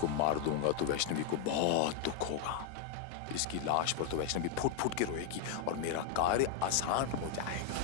इसको मार दूंगा तो वैष्णवी को बहुत दुख होगा। इसकी लाश पर तो वैष्णवी फुट फुट के रोएगी और मेरा कार्य आसान हो जाएगा।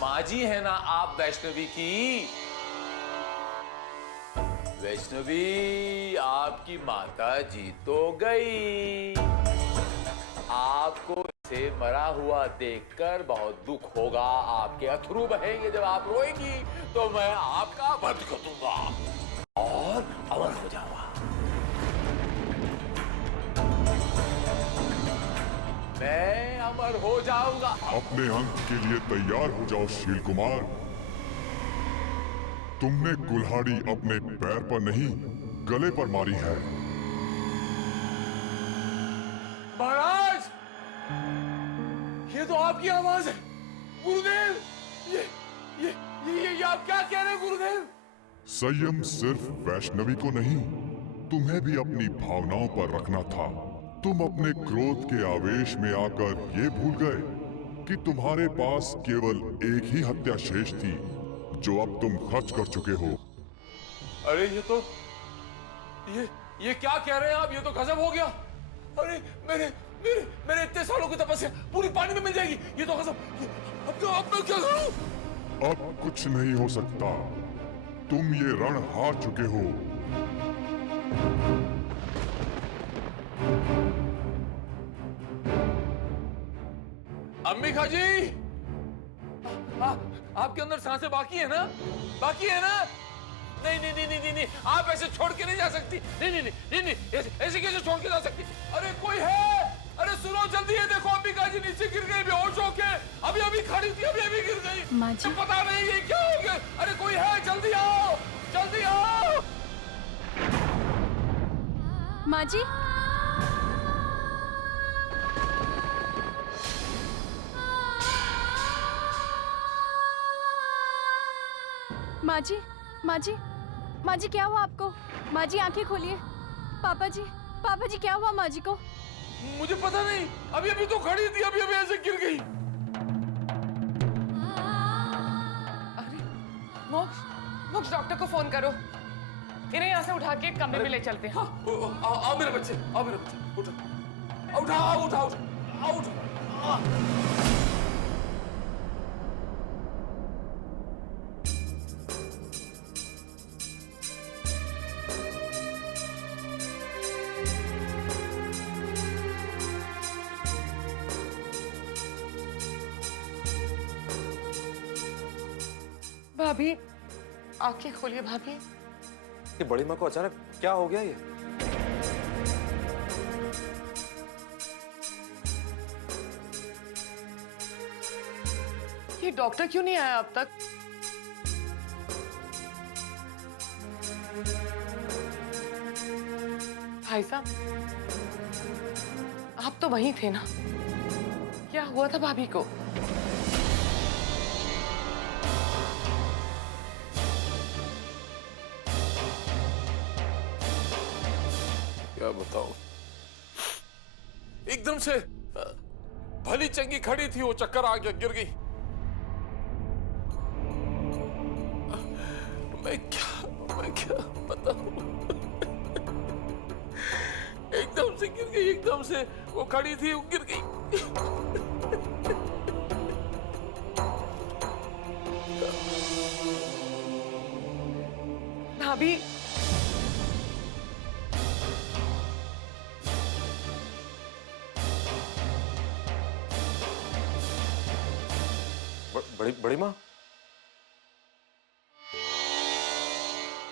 माँ जी है ना आप वैष्णवी की? वैष्णवी आपकी माता जी तो गई। आपको इसे मरा हुआ देखकर बहुत दुख होगा। आपके अथरू बहेंगे। जब आप रोएंगी तो मैं आपका वध कर दूंगा और अमर हो जाऊंगा। मैं अमर हो जाऊंगा। अपने अंत के लिए तैयार हो जाओ शील कुमार। तुमने कुल्हाड़ी अपने पैर पर नहीं, गले पर मारी है। महाराज, ये तो आपकी आवाज है। गुरुदेव, ये आप क्या कह रहे हैं गुरुदेव? संयम सिर्फ वैष्णवी को नहीं, तुम्हें भी अपनी भावनाओं पर रखना था। तुम अपने क्रोध के आवेश में आकर ये भूल गए कि तुम्हारे पास केवल एक ही हत्या शेष थी जो अब तुम खर्च कर चुके हो। अरे ये क्या कह रहे हैं आप? ये तो गजब हो गया। अरे मेरे इतने सालों की तपस्या पूरी पानी में मिल जाएगी। ये तो गजब। अब मैं क्या करूं? अब कुछ नहीं हो सकता। तुम ये रण हार चुके हो। अंबिका जी, आपके अंदर सांसें बाकी है ना? बाकी है ना? नहीं, आप ऐसे छोड़ के नहीं जा सकती। नहीं, ऐसे कैसे छोड़ के जा सकती? अरे कोई है? अरे सुनो जल्दी, ये देखो अंबिका जी नीचे गिर गई बेहोश होके। अभी खड़ी थी, अभी गिर गई। माँ जी, पता नहीं ये क्या हो गया। अरे कोई है? जल्दी आओ, जल्दी आओ। माँ जी, माँ जी क्या हुआ आपको? माँ जी आंखें खोलिए। पापा जी क्या हुआ माँ जी को? मुझे पता नहीं। अभी तो खड़ी थी, अभी ऐसे गिर गई। अरे मोक्ष डॉक्टर को फोन करो। इन्हें यहाँ से उठा के कमरे में ले चलते हैं। आओ मेरे बच्चे, उठा। भाभी आंखें खोलिए भाभी। ये बड़ी माँ को अचानक क्या हो गया? ये डॉक्टर क्यों नहीं आया अब तक? भाई साहब, आप तो वहीं थे ना? क्या हुआ था भाभी को? क्या बताऊं? एकदम से भली चंगी खड़ी थी, वो चक्कर आ गया, गिर गई। मैं क्या बताऊं? एकदम से गिर गई, एकदम से वो खड़ी थी, वो गिर गई। भाभी बड़ी माँ,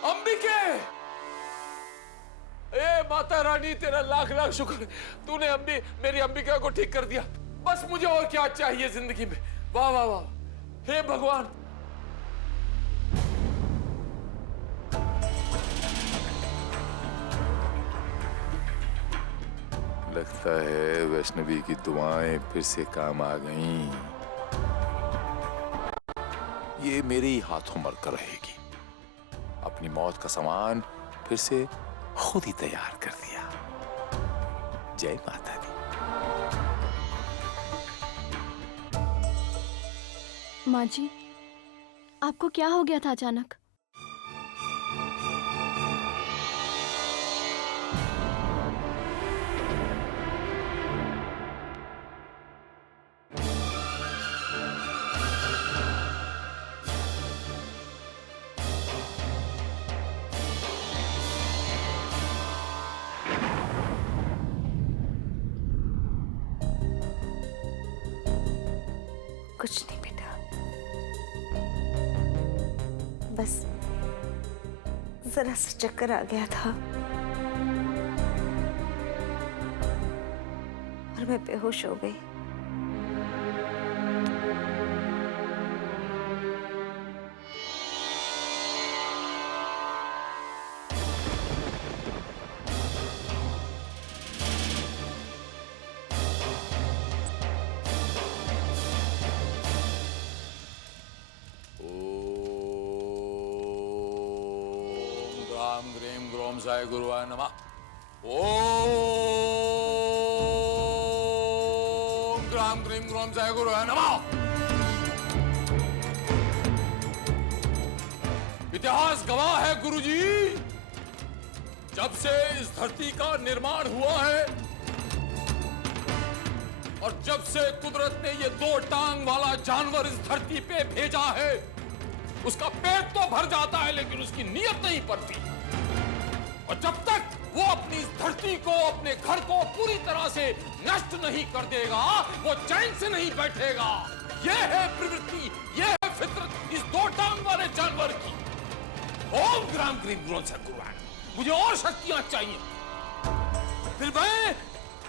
अंबिके, ए माता रानी, तेरा लाख लाख शुक्र, तूने मेरी अंबिका को ठीक कर दिया। बस मुझे और क्या चाहिए जिंदगी में। वाह वाह वाह, हे भगवान। लगता है वैष्णवी की दुआएं फिर से काम आ गईं। ये मेरे ही हाथों मरकर रहेगी। अपनी मौत का सामान फिर से खुद ही तैयार कर दिया। जय माता दी। माँ जी, आपको क्या हो गया था अचानक? कुछ नहीं बेटा, बस जरा सा चक्कर आ गया था और मैं बेहोश हो गई। ग्राम ग्रीम ग्रोम साय गुरुवाय नमः। ओम ग्राम ग्रीम ग्रोम साय गुरुवाय नमः। इतिहास गवाह है गुरुजी, जब से इस धरती का निर्माण हुआ है और जब से कुदरत ने ये 2 टांग वाला जानवर इस धरती पे भेजा है, उसका पेट तो भर जाता है लेकिन उसकी नीयत नहीं पड़ती। और जब तक वो अपनी इस धरती को, अपने घर को पूरी तरह से नष्ट नहीं कर देगा, वो चैन से नहीं बैठेगा। ये है प्रवृत्ति, ये है फितरत इस 2 टांग वाले जानवर की। ओम ग्राम ग्रीम ग्रोम साय गुरुवाय। मुझे और शक्तियां चाहिए, फिर मैं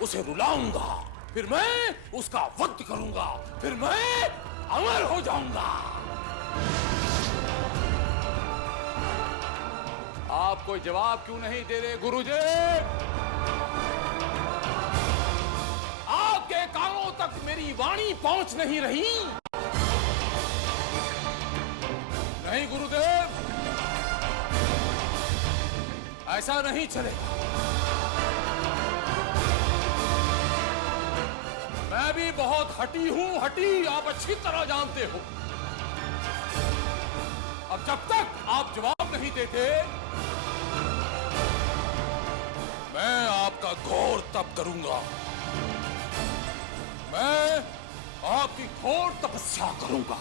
उसे रुलाऊंगा, फिर मैं उसका वध करूंगा, फिर मैं अमर हो जाऊंगा। आप कोई जवाब क्यों नहीं दे रहे गुरुजी? आपके कानों तक मेरी वाणी पहुंच नहीं रही? नहीं गुरुदेव, ऐसा नहीं चलेगा। मैं भी बहुत हटी हूं, हटी, आप अच्छी तरह जानते हो। अब जब तक आप जवाब नहीं देते, मैं आपका घोर तप करूंगा। मैं आपकी घोर तपस्या करूंगा।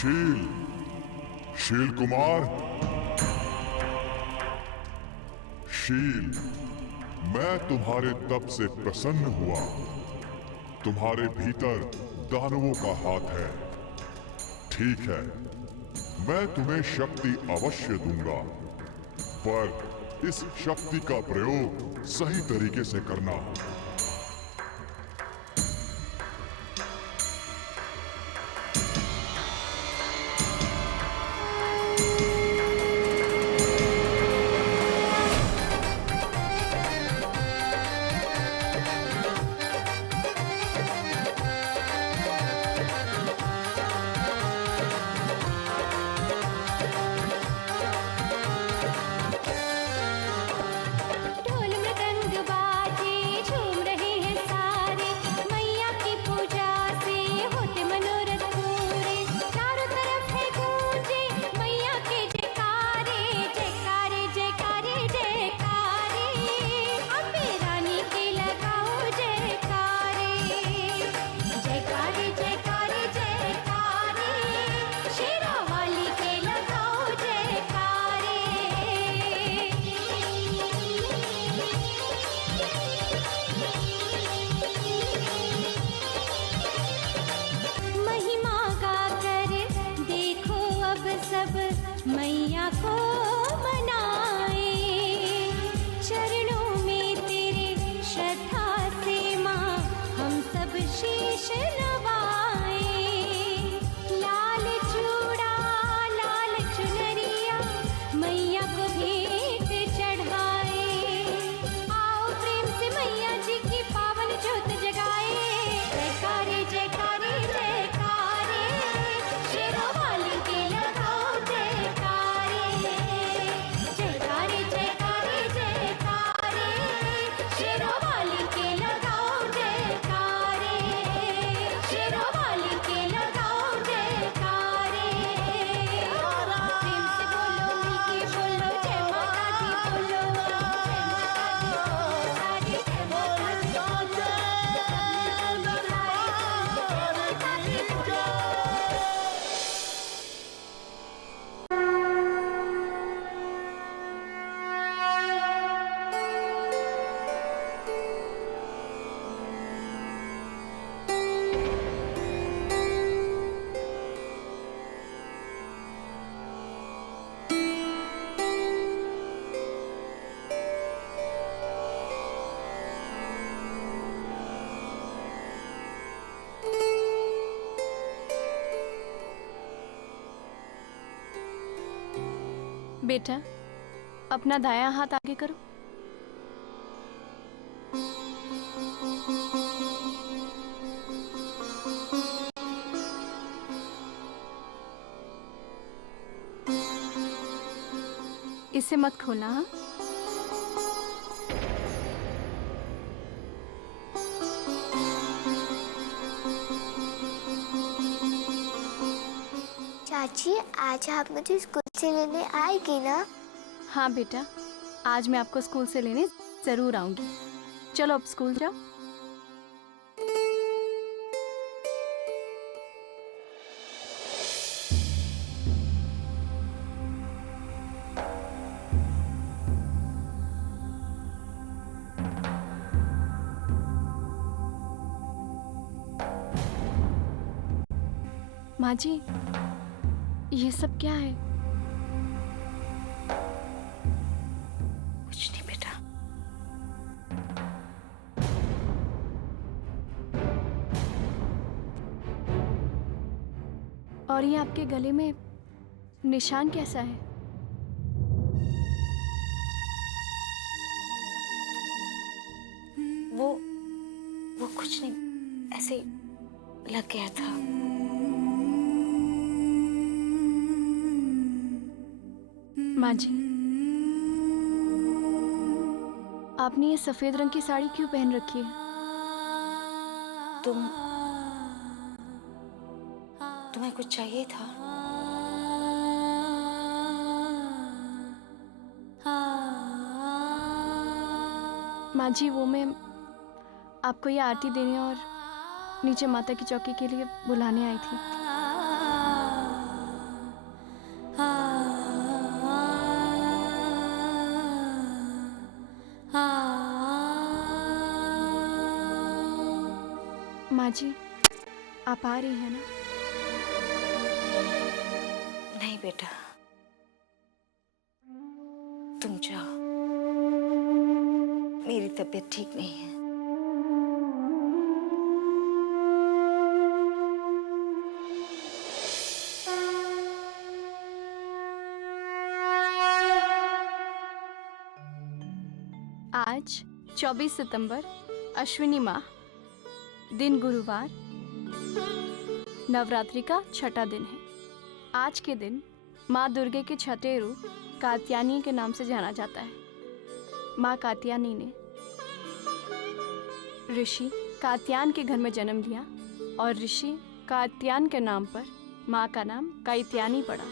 शील, शील कुमार, शील, मैं तुम्हारे तप से प्रसन्न हुआ। तुम्हारे भीतर दानवों का हाथ है। ठीक है, मैं तुम्हें शक्ति अवश्य दूंगा, पर इस शक्ति का प्रयोग सही तरीके से करना। ढोल मृदंग बाजे झूम रहे हैं सारे, मैया की पूजा से होते मनोरथ पूरे। चारों तरफ है गूंजे मैया के जयकारे, जयकारे जयकारे जयकारे। अम्बे रानी के लगाओ जयकारे, जयकारे जयकारे जयकारे। शेरा वाली के लगाओ जयकारे। महिमा गाकर देखो अब सब मैया को मनाए, चरणों में तेरे श्रद्धा से माँ हम सब शीश नवाए। लाल चूड़ा लाल चुनरिया मैया को भेंट चढ़ाए। आओ प्रेम से मैया जी की पावन ज्योत जगाए। जयकारे जयकारे जयकारे, शेरों वाली के लगाओ जयकारे, जयकारे जयकारे जयकारे। शेरों वाली के लगाओ जयकारे, शेरों वाली के लगाओ जयकारे। प्रेम से बोलो मिलके बोलो जय माता दी बोलो, जय माता दी बोलो सारी, जय माता दी बोलो बेटा, अपना दायां हाथ आगे करो। इसे मत खोलना, हाँ? चाची, आज आप मुझे स्कूल से लेने आएगी ना? हाँ बेटा, आज मैं आपको स्कूल से लेने जरूर आऊंगी। चलो अब स्कूल जाओ। माँ जी, ये सब क्या है? कुछ नहीं बेटा। और ये आपके गले में निशान कैसा है? वो कुछ नहीं, ऐसे लग गया था। माँ जी, आपने ये सफेद रंग की साड़ी क्यों पहन रखी है? तुम्हें कुछ चाहिए था? माँ जी, वो मैं आपको ये आरती देने और नीचे माता की चौकी के लिए बुलाने आई थी। माँ जी, आप आ रही हैं ना? नहीं बेटा, तुम जाओ, मेरी तबीयत ठीक नहीं है। आज 24 सितंबर, अश्विनी माह, दिन गुरुवार, नवरात्रि का छठा दिन है। आज के दिन माँ दुर्गे के छठे रूप कात्यायनी के नाम से जाना जाता है। माँ कात्यायनी ने ऋषि कात्यायन के घर में जन्म लिया और ऋषि कात्यायन के नाम पर माँ का नाम कात्यायनी पड़ा।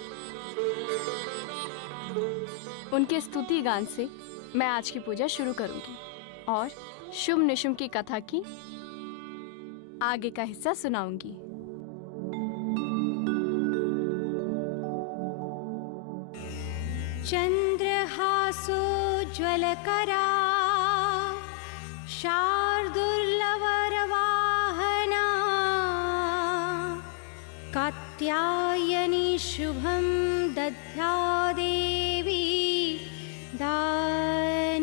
उनके स्तुति गान से मैं आज की पूजा शुरू करूंगी और शुभ निशुम की कथा की आगे का हिस्सा सुनाऊंगी। चंद्रहासो ज्वलकरा शार्दुर्लवरवाहना कात्यायनी शुभं दध्या देवी दानवघातिनी।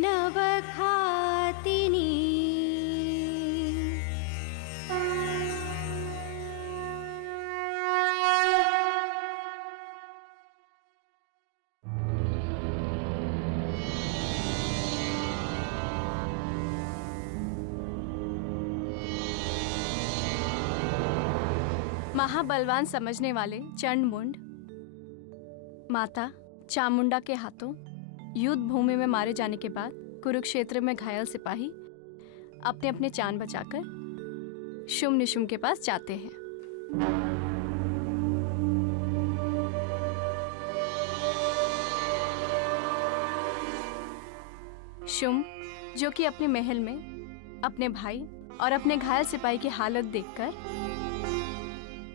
महाबलवान समझने वाले चंडमुंड माता चामुंडा के हाथों युद्ध भूमि में मारे जाने के बाद कुरुक्षेत्र में घायल सिपाही अपने अपने जान बचाकर शुभ निशुम के पास जाते हैं। शुम, जो कि अपने महल में अपने भाई और अपने घायल सिपाही की हालत देखकर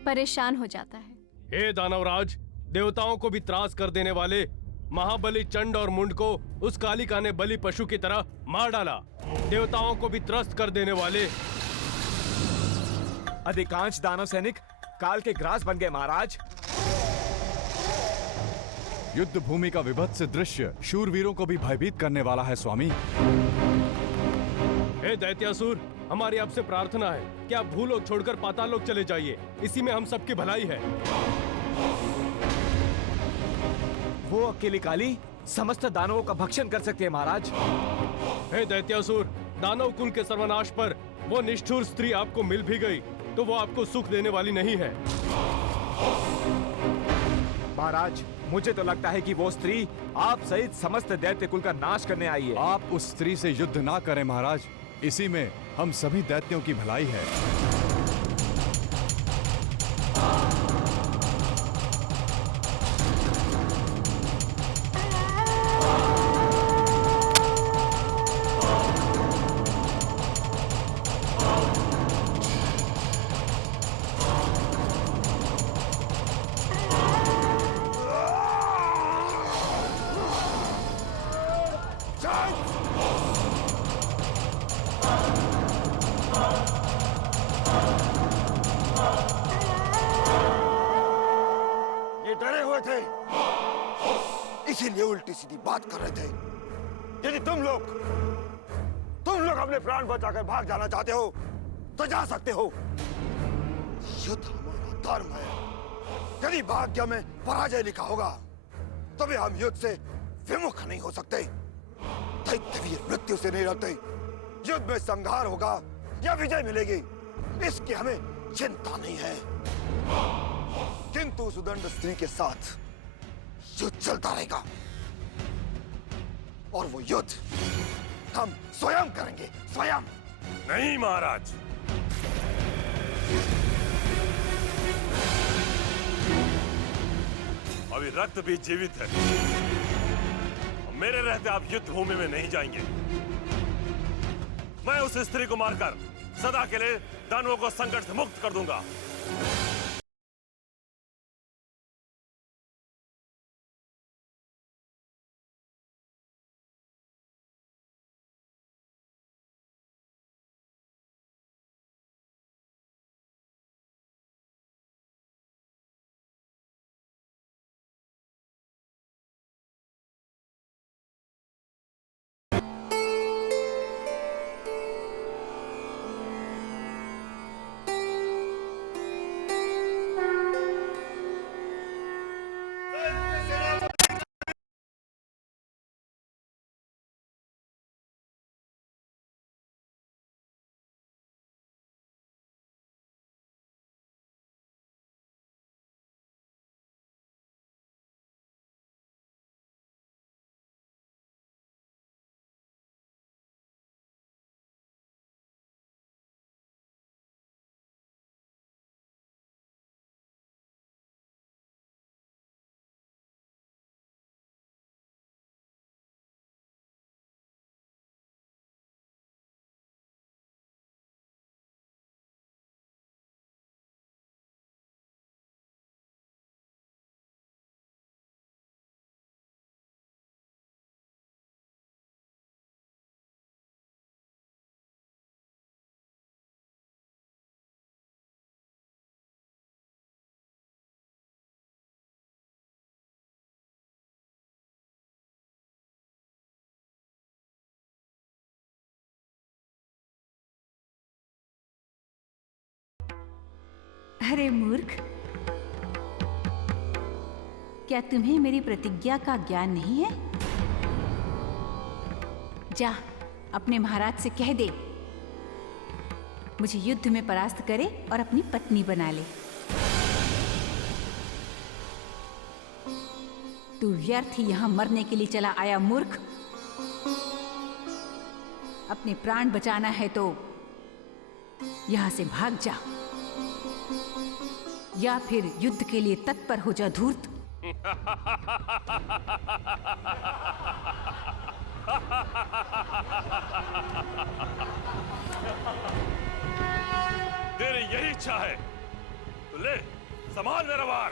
परेशान हो जाता है। हे दानवराज, देवताओं को भी त्रास कर देने वाले महाबली चंड और मुंड को उस कालिका ने बलि पशु की तरह मार डाला। देवताओं को भी त्रस्त कर देने वाले अधिकांश दानव सैनिक काल के ग्रास बन गए महाराज। युद्ध भूमि का विभत्स दृश्य शूरवीरों को भी भयभीत करने वाला है स्वामी। हे दैत्यासुर, हमारी आपसे प्रार्थना है कि आप भूलोक छोड़कर पाताललोक चले जाइए। इसी में हम सबकी भलाई है। वो अकेली काली समस्त दानवों का भक्षण कर सकते हैं महाराज। हे दैत्यासुर, दानव कुल के सर्वनाश पर वो निष्ठुर स्त्री आपको मिल भी गई तो वो आपको सुख देने वाली नहीं है। महाराज, मुझे तो लगता है कि वो स्त्री आप सहित समस्त दैत्य कुल का नाश करने आई है। आप उस स्त्री से युद्ध ना करें महाराज, इसी में हम सभी दैत्यों की भलाई है। इसीलिए उल्टी सीधी बात कर रहे थे। यदि तुम लोग अपने प्राण बचाकर भाग जाना चाहते हो तो जा सकते हो। युद्ध हमारा धर्म है। यदि भाग्य में पराजय लिखा होगा तो भी हम युद्ध से विमुख नहीं हो सकते। दैत्यवीर मृत्यु से नहीं डरते। युद्ध में संहार होगा या विजय मिलेगी, इसकी हमें चिंता नहीं है। किंतु सुदंड स्त्री के साथ युद्ध चलता रहेगा और वो युद्ध हम स्वयं करेंगे, स्वयं। नहीं महाराज, अभी रक्त भी जीवित है। मेरे रहते आप युद्ध भूमि में नहीं जाएंगे। मैं उस स्त्री को मारकर सदा के लिए दानवों को संकट से मुक्त कर दूंगा। अरे मूर्ख, क्या तुम्हें मेरी प्रतिज्ञा का ज्ञान नहीं है? जा अपने महाराज से कह दे मुझे युद्ध में परास्त करे और अपनी पत्नी बना ले। तू व्यर्थ ही यहां मरने के लिए चला आया मूर्ख। अपने प्राण बचाना है तो यहां से भाग जा, या फिर युद्ध के लिए तत्पर हो जा धूर्त। तेरी यही इच्छा है तो ले संभाल मेरा वार।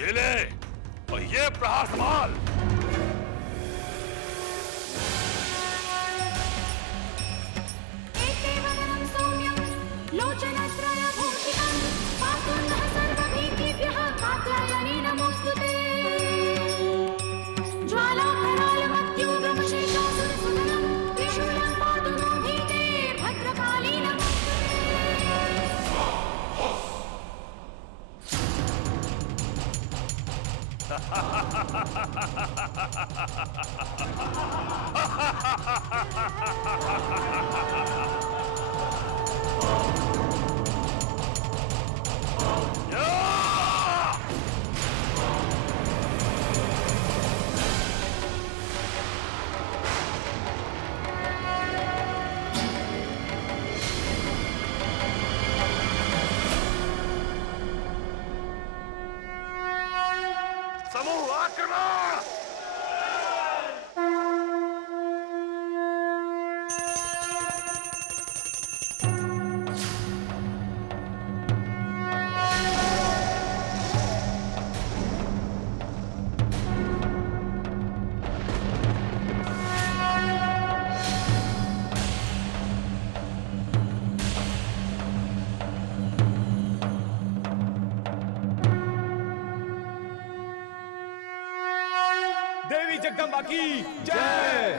ये ले और ये प्रहार संभाल। समूह आक्रमण। देवी जगदम्बा की जय,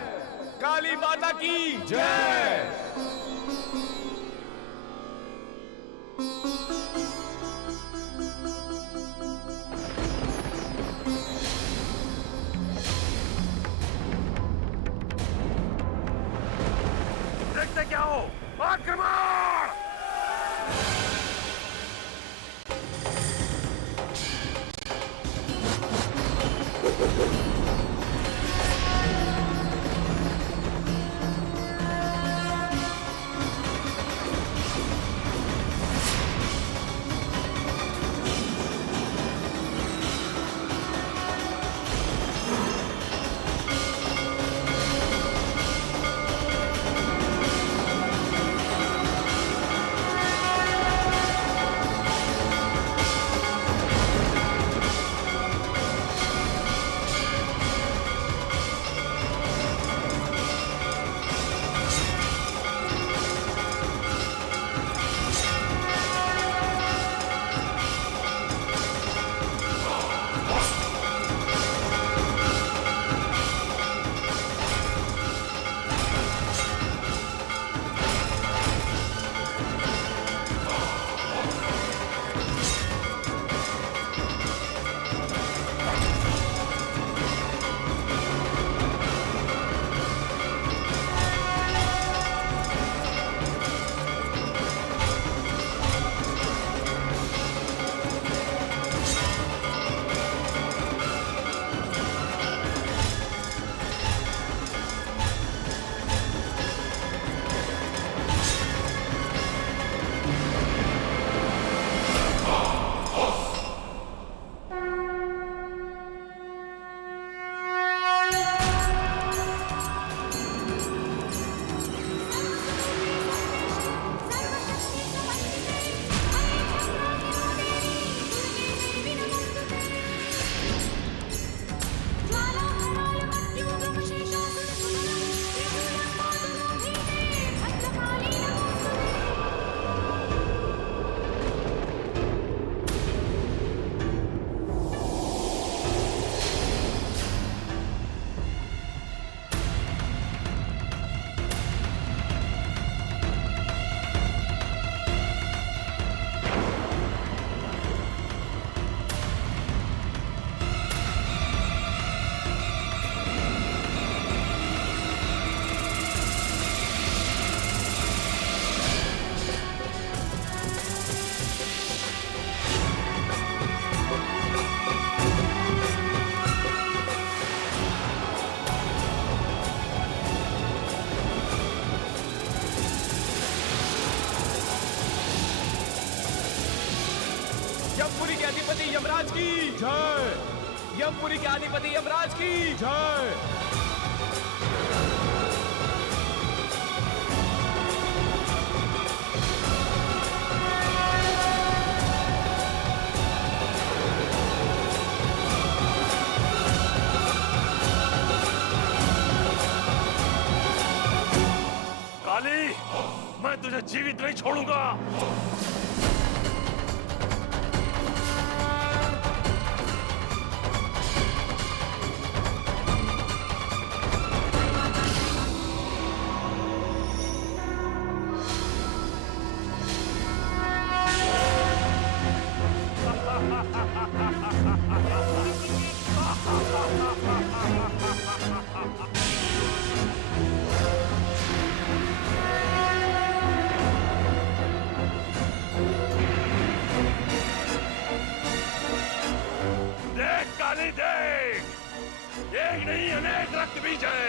काली माता की जय। देखते क्या हो, आक्रमण। अधिपति यमराज की जय। यमपुरी के अधिपति यमराज की जय। काली, मैं तुझे जीवित नहीं छोड़ूंगा। देख काली देख, एक नहीं अनेक रक्त बीज है।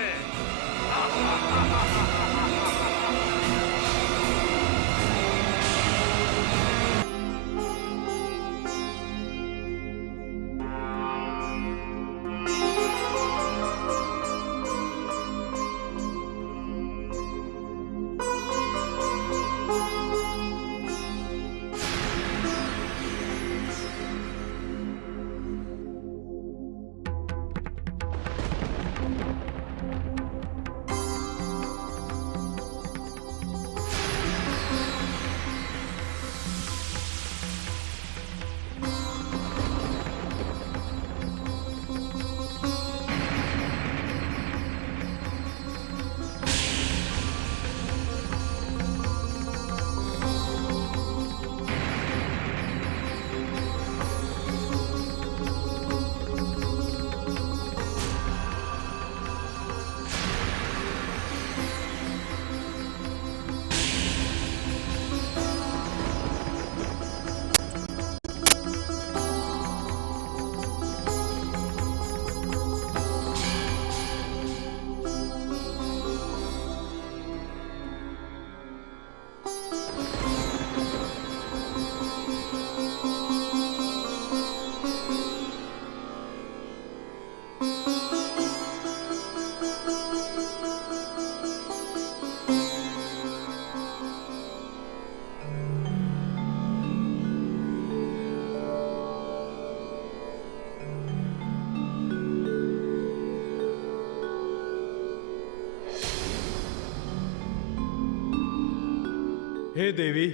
हे देवी,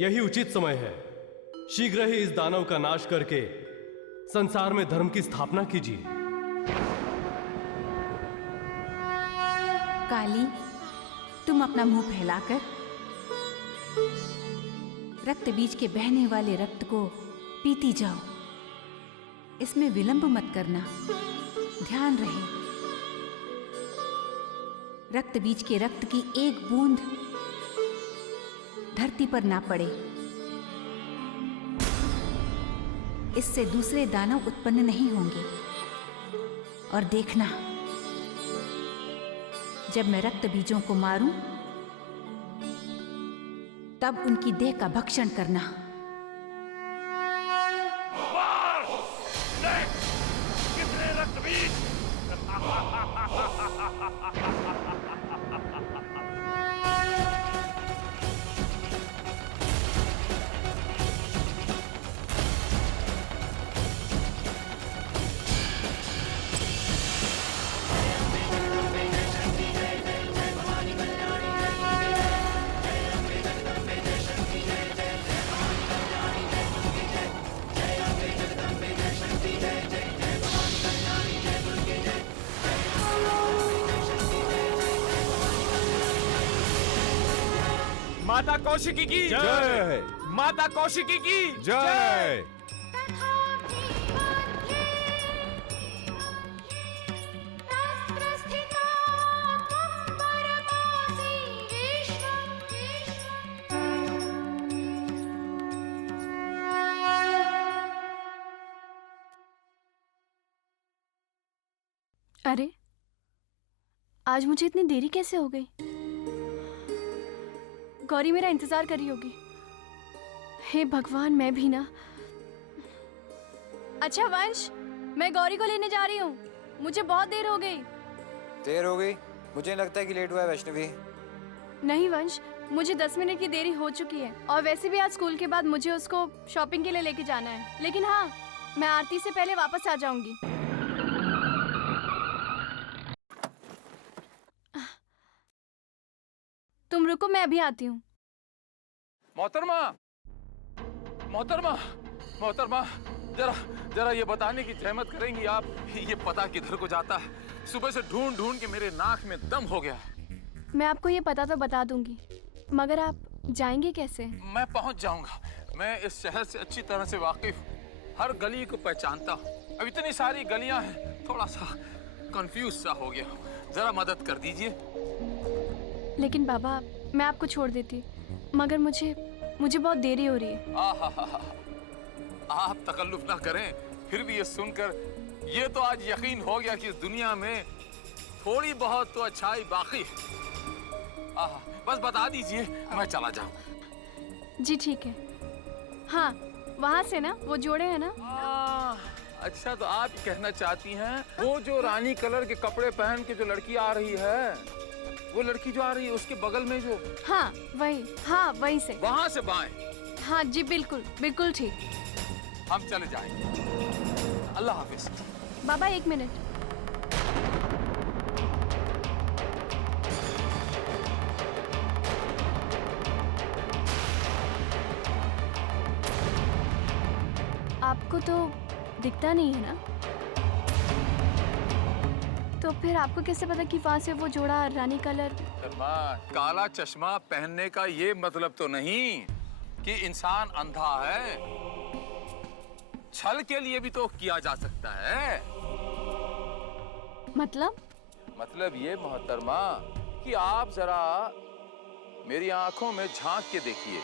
यही उचित समय है। शीघ्र ही इस दानव का नाश करके संसार में धर्म की स्थापना कीजिए। काली, तुम अपना मुंह फैलाकर रक्त बीज के बहने वाले रक्त को पीती जाओ। इसमें विलंब मत करना, ध्यान रहे रक्त बीज के रक्त की एक बूंद धरती पर ना पड़े। इससे दूसरे दानव उत्पन्न नहीं होंगे। और देखना, जब मैं रक्त बीजों को मारूं, तब उनकी देह का भक्षण करना। कितने रक्त बीज! माता कौशिकी की जय। माता कौशिकी की जय। अरे, आज मुझे इतनी देरी कैसे हो गई? गौरी मेरा इंतजार कर रही होगी। हे भगवान, मैं भी ना अच्छा वंश, मैं गौरी को लेने जा रही हूँ। मुझे बहुत देर हो गई। देर हो गई? मुझे नहीं लगता है कि लेट हुआ है वैष्णवी। नहीं वंश, मुझे 10 मिनट की देरी हो चुकी है और वैसे भी आज स्कूल के बाद मुझे उसको शॉपिंग के लिए लेके जाना है। लेकिन हाँ, मैं आरती से पहले वापस आ जाऊंगी। तुम रुको, मैं अभी आती हूँ। मोहतरमा, मोहतरमा, मोहतरमा, जरा जरा ये बताने की जहमत करेंगी आप, ये पता किधर को जाता है? सुबह से ढूंढ ढूंढ के मेरे नाक में दम हो गया है। मैं आपको ये पता तो बता दूंगी, मगर आप जाएंगे कैसे? मैं पहुंच जाऊंगा। मैं इस शहर से अच्छी तरह से वाकिफ हूँ, हर गली को पहचानता हूँ। अब इतनी सारी गलियां हैं, थोड़ा सा कंफ्यूज सा हो गया हूँ। जरा मदद कर दीजिए। लेकिन बाबा, मैं आपको छोड़ देती, मगर मुझे बहुत देरी हो रही है। आप तकल्लुफ ना करें। फिर भी ये सुनकर ये तो आज यकीन हो गया कि इस दुनिया में थोड़ी बहुत तो अच्छाई बाकी है। बस बता दीजिए, मैं चला जाऊं। जी ठीक है। हाँ, वहाँ से ना वो जोड़े हैं ना। अच्छा, तो आप कहना चाहती हैं वो जो रानी कलर के कपड़े पहन के जो लड़की आ रही है, वो लड़की जो आ रही है उसके बगल में जो। हाँ वही, हाँ वहीं से। वहाँ से बाएं। हाँ जी, बिल्कुल बिल्कुल ठीक। हम चले जाएंगे। अल्लाह हाफिज। बाबा 1 मिनट। आपको तो दिखता नहीं है ना, तो फिर आपको कैसे पता कि वहां से वो जोड़ा रानी कलर? काला चश्मा पहनने का ये मतलब तो नहीं कि इंसान अंधा है। छल के लिए भी तो किया जा सकता है। मतलब ये मोहतरमा कि आप जरा मेरी आंखों में झांक के देखिए।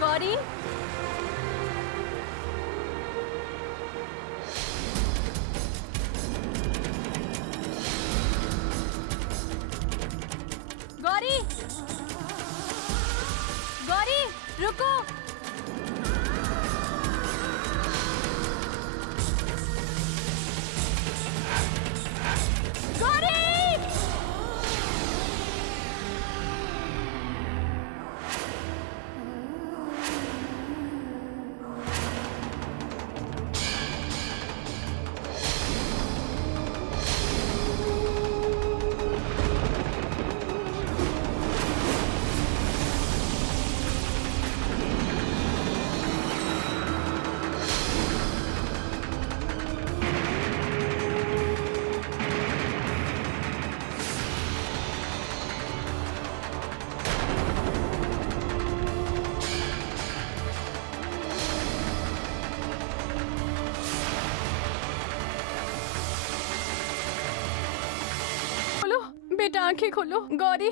गौरी, गौरी, गौरी रुको। गौरी! बेटा आंखें खोलो। गौरी,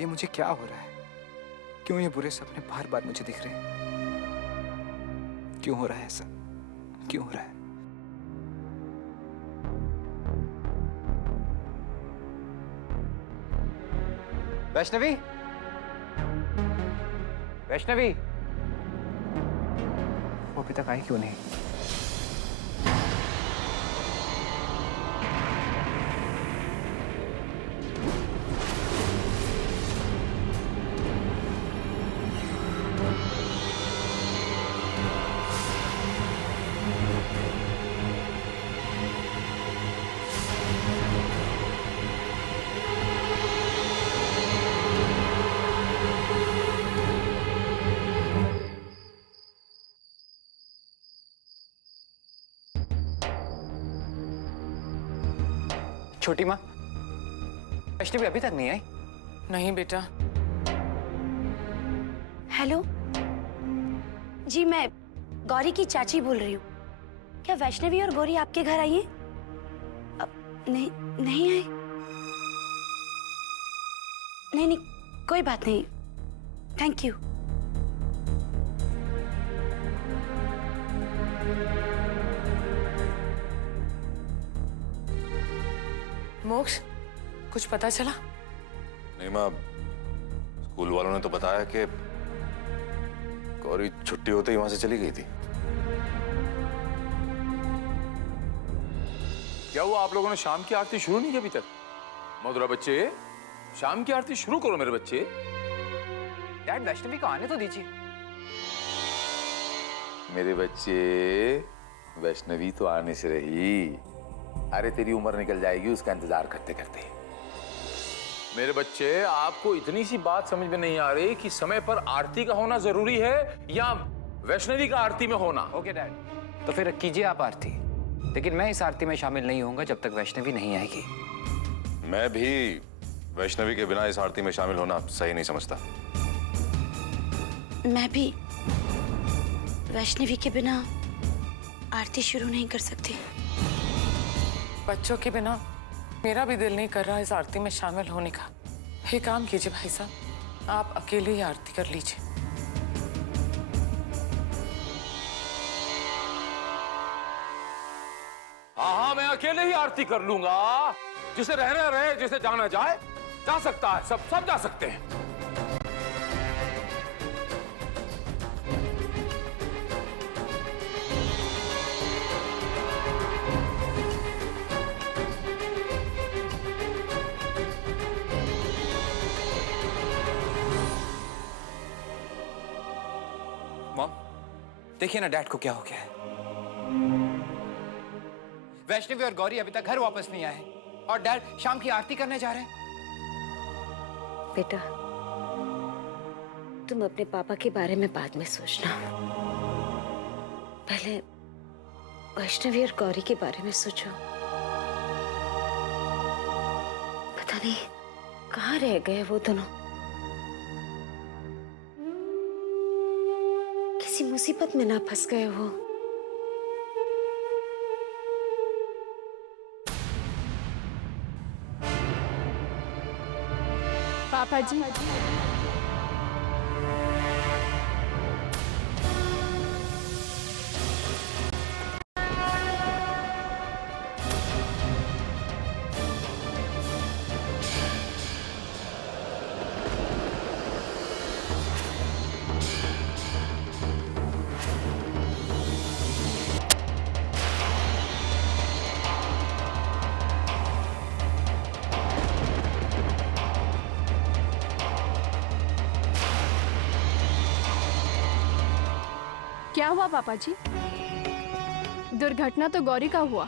ये मुझे क्या हो रहा है? क्यों ये बुरे सपने बार बार मुझे दिख रहे हैं? क्यों हो रहा है ऐसा? क्यों हो रहा है? वैष्णवी, वैष्णवी, वो अभी तक आई क्यों नहीं? छोटी माँ, वैष्णवी अभी तक नहीं आई? नहीं बेटा। हेलो जी, मैं गौरी की चाची बोल रही हूँ। क्या वैष्णवी और गौरी आपके घर आई है? नहीं, नहीं आई। नहीं नहीं, कोई बात नहीं, थैंक यू। मोक्ष, कुछ पता चला? नहीं माँ, स्कूल वालों ने तो बताया कि गौरी छुट्टी होते ही वहां से चली गई थी। क्या हुआ, आप लोगों ने शाम की आरती शुरू नहीं की अभी तक? मधुरा बच्चे, शाम की आरती शुरू करो मेरे बच्चे। डैड, वैष्णवी को आने तो दीजिए। मेरे बच्चे, वैष्णवी तो आने से रही। अरे तेरी उम्र निकल जाएगी उसका इंतजार करते करते। मेरे बच्चे, आपको इतनी सी बात समझ में नहीं आ रही कि समय पर आरती का होना जरूरी है या वैष्णवी का आरती में होना? ओके डैड, तो फिर कीजिए आप आरती, लेकिन मैं इस आरती में शामिल नहीं होऊंगा जब तक वैष्णवी नहीं आएगी। मैं भी वैष्णवी के बिना इस आरती में शामिल होना सही नहीं समझता। मैं भी वैष्णवी के बिना आरती शुरू नहीं कर सकती। बच्चों के बिना मेरा भी दिल नहीं कर रहा इस आरती में शामिल होने का। ये काम कीजिए भाई साहब, आप अकेले ही आरती कर लीजिए। हाँ, मैं अकेले ही आरती कर लूंगा। जिसे रहना रहे, जिसे जाना जाए, जा सकता है। सब जा सकते हैं। मॉम, देखिए ना डैड को क्या हो गया है। वैष्णवी और गौरी अभी तक घर वापस नहीं आए और डैड शाम की आरती करने जा रहे हैं। बेटा, तुम अपने पापा के बारे में बाद में सोचना, पहले वैष्णवी और गौरी के बारे में सोचो। पता नहीं कहाँ रह गए वो दोनों। किसी मुसीबत में ना फंस गए वो। पापा जी, क्या हुआ पापा जी? दुर्घटना तो गौरी का हुआ,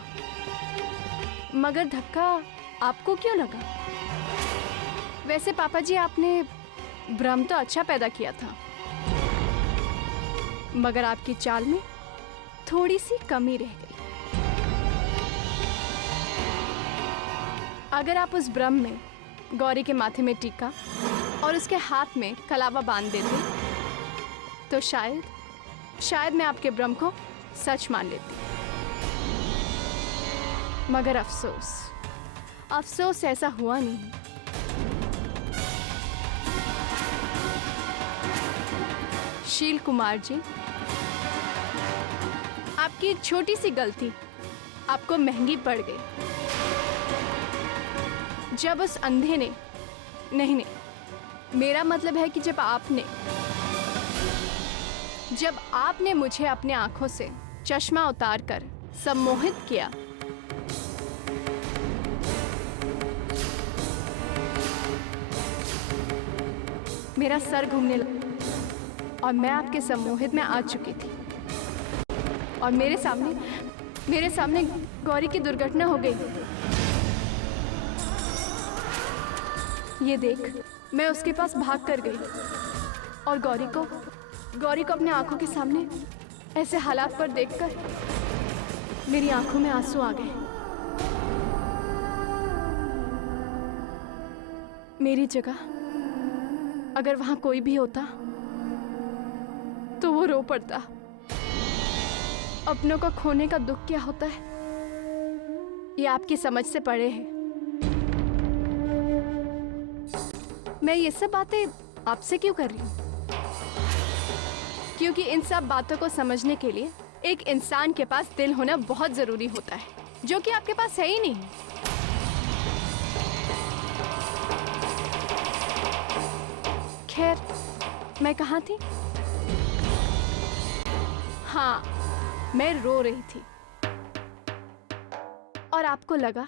मगर धक्का आपको क्यों लगा? वैसे पापा जी, आपने भ्रम तो अच्छा पैदा किया था, मगर आपकी चाल में थोड़ी सी कमी रह गई। अगर आप उस भ्रम में गौरी के माथे में टीका और उसके हाथ में कलावा बांध देते तो शायद मैं आपके भ्रम को सच मान लेती। मगर अफसोस ऐसा हुआ नहीं। शील कुमार जी, आपकी एक छोटी सी गलती आपको महंगी पड़ गई। जब उस अंधे ने, नहीं, मेरा मतलब है कि जब आपने मुझे अपने आंखों से चश्मा उतारकर सम्मोहित किया, मेरा सर घूमने लगा और मैं आपके सम्मोहित में आ चुकी थी और मेरे सामने गौरी की दुर्घटना हो गई। ये देख मैं उसके पास भाग कर गई और गौरी को अपने आंखों के सामने ऐसे हालात पर देखकर मेरी आंखों में आंसू आ गए। मेरी जगह अगर वहां कोई भी होता तो वो रो पड़ता। अपनों को खोने का दुख क्या होता है ये आपकी समझ से परे है। मैं ये सब बातें आपसे क्यों कर रही हूँ? क्योंकि इन सब बातों को समझने के लिए एक इंसान के पास दिल होना बहुत जरूरी होता है, जो कि आपके पास है ही नहीं। खैर, मैं कहाँ थी? हाँ, मैं रो रही थी और आपको लगा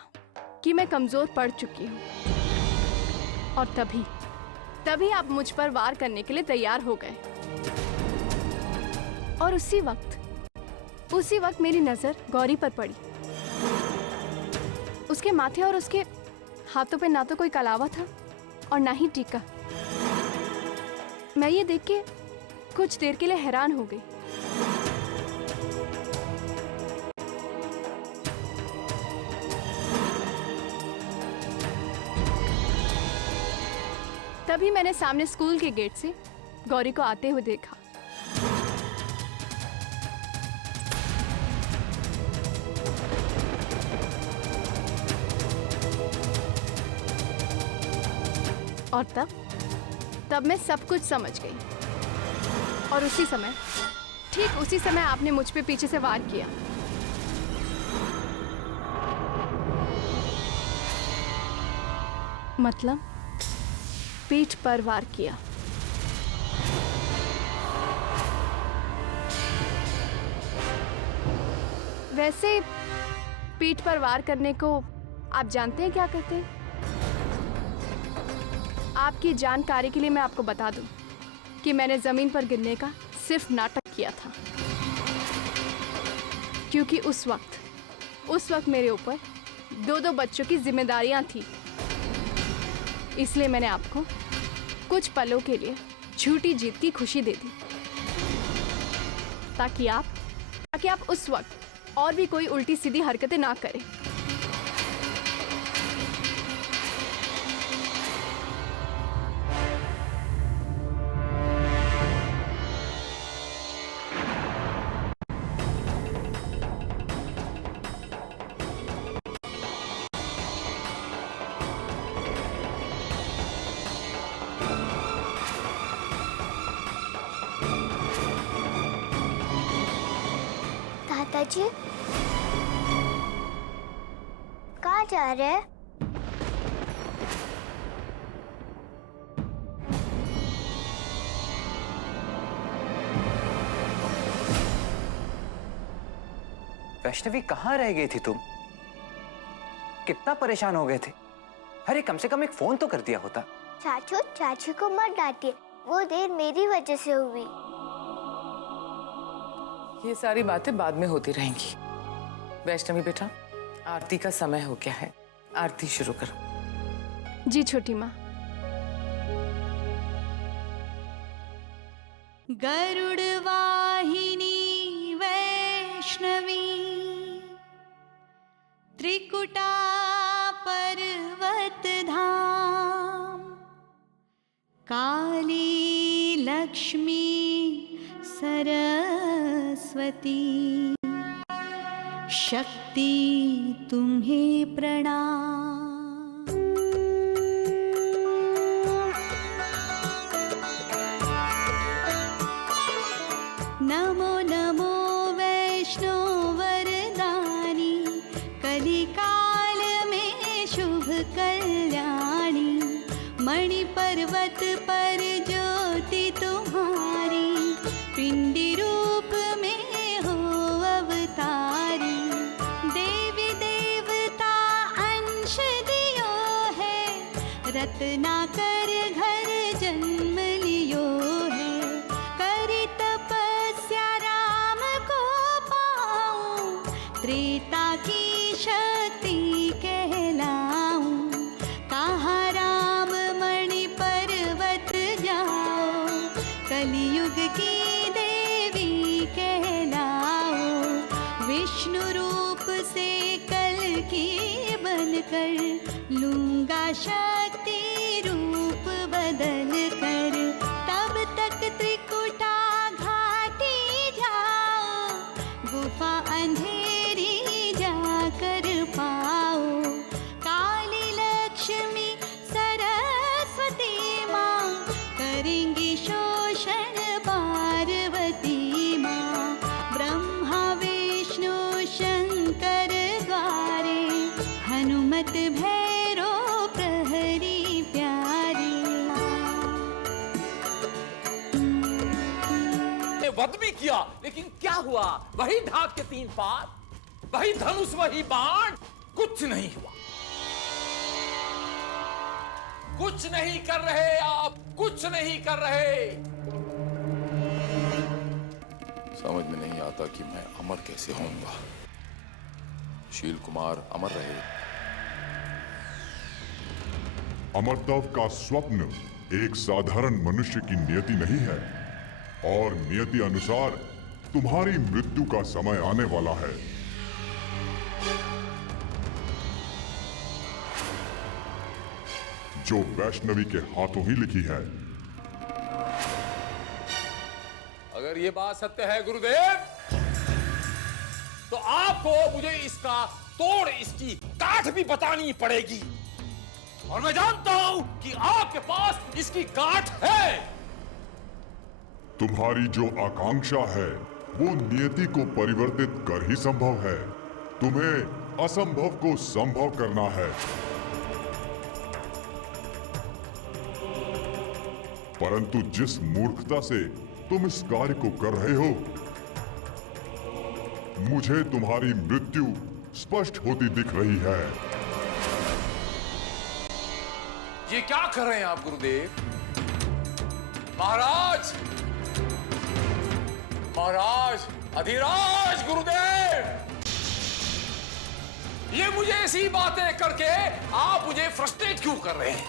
कि मैं कमजोर पड़ चुकी हूँ और तभी आप मुझ पर वार करने के लिए तैयार हो गए। और उसी वक्त मेरी नजर गौरी पर पड़ी। उसके माथे और उसके हाथों पे ना तो कोई कलावा था और ना ही टीका। मैं ये देख के कुछ देर के लिए हैरान हो गई। तभी मैंने सामने स्कूल के गेट से गौरी को आते हुए देखा। और तब मैं सब कुछ समझ गई और ठीक उसी समय आपने मुझ पे पीछे से वार किया। मतलब पीठ पर वार किया। वैसे पीठ पर वार करने को आप जानते हैं क्या कहते हैं? आपकी जानकारी के लिए मैं आपको बता दूं कि मैंने जमीन पर गिरने का सिर्फ नाटक किया था, क्योंकि उस वक्त मेरे ऊपर 2 बच्चों की जिम्मेदारियां थी। इसलिए मैंने आपको कुछ पलों के लिए झूठी जीत की खुशी दे दी, ताकि आप उस वक्त और भी कोई उल्टी सीधी हरकतें ना करें। दादाजी कहाँ जा रहे हैं? वैष्णवी कहाँ रह गई थी तुम? कितना परेशान हो गए थे? अरे कम से कम एक फोन तो कर दिया होता। चाचू चाची को मत डांटिए, वो देर मेरी वजह से हुई। ये सारी बातें बाद में होती रहेंगी। वैष्णवी बेटा, आरती का समय हो गया है, आरती शुरू करो। जी छोटी माँ। गरुड़ वाहिनी वैष्णवी त्रिकुटा पर्वत धाम काली लक्ष्मी सरस्वती शक्ति तुम्हें प्रणाम। मणि पर्वत पर ज्योति तुम्हारी, पिंडी रूप में हो अवतारी। देवी देवता अंश दियो है, रत्नाकर घर जन्म लियो है। करी तपस्या राम को पाऊं, त्रेता की शक्ति कहलाऊं। कहाँ राम मणि पर्वत जाओ, कलियुग की देवी कहलाओ। विष्णु रूप से कल की बनकर, लूंगा शक्ति रूप बदल कर। तब तक त्रिकुटा घाटी जाओ, गुफा अंधेरी जाकर पाओ। काली लक्ष्मी सरस्वती माँ, करेंगी शोषण पार्वती माँ। ब्रह्मा विष्णु शंकर द्वारे, हनुमत भैरो प्रहरी प्यारी। वध भी किया, लेकिन क्या हुआ? वही ढाक के 3 पार, वही धनुष, वही बाण, कुछ नहीं हुआ। कुछ नहीं कर रहे आप, कुछ नहीं कर रहे। समझ में नहीं आता कि मैं अमर कैसे होऊंगा। शील कुमार अमर रहे। अमरत्व का स्वप्न एक साधारण मनुष्य की नियति नहीं है, और नियति अनुसार तुम्हारी मृत्यु का समय आने वाला है। जो वैष्णवी के हाथों ही लिखी है। अगर ये बात सत्य है गुरुदेव, तो आपको मुझे इसका तोड़, इसकी काट भी बतानी पड़ेगी। और मैं जानता हूं कि आपके पास इसकी काट है। तुम्हारी जो आकांक्षा है वो नियति को परिवर्तित कर ही संभव है। तुम्हें असंभव को संभव करना है। परंतु जिस मूर्खता से तुम इस कार्य को कर रहे हो, मुझे तुम्हारी मृत्यु स्पष्ट होती दिख रही है। ये क्या कर रहे हैं आप गुरुदेव? महाराज, महाराज, अधिराज गुरुदेव, ये मुझे ऐसी बातें करके आप मुझे फ्रस्ट्रेट क्यों कर रहे हैं?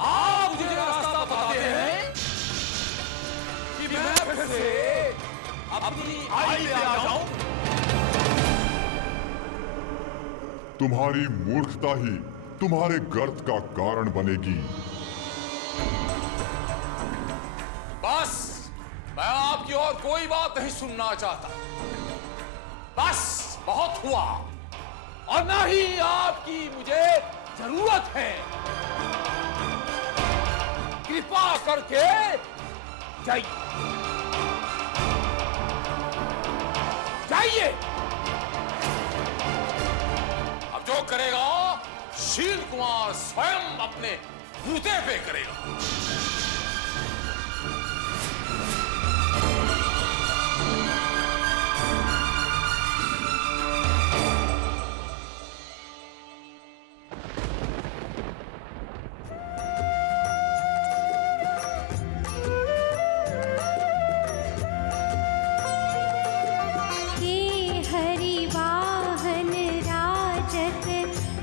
आप मुझे रास्ता बताते हैं कि मैं फिर से अपनी आई पे आ जाऊं। तुम्हारी मूर्खता ही तुम्हारे गर्त का कारण बनेगी। बस, मैं आपकी और कोई बात नहीं सुनना चाहता। बस, बहुत हुआ, और ना ही आपकी मुझे जरूरत है। कृपा करके जाइए, जाइए। अब जो करेगा शील कुमार स्वयं अपने बूते पे करेगा।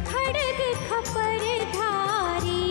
खड़ग खपर धारी,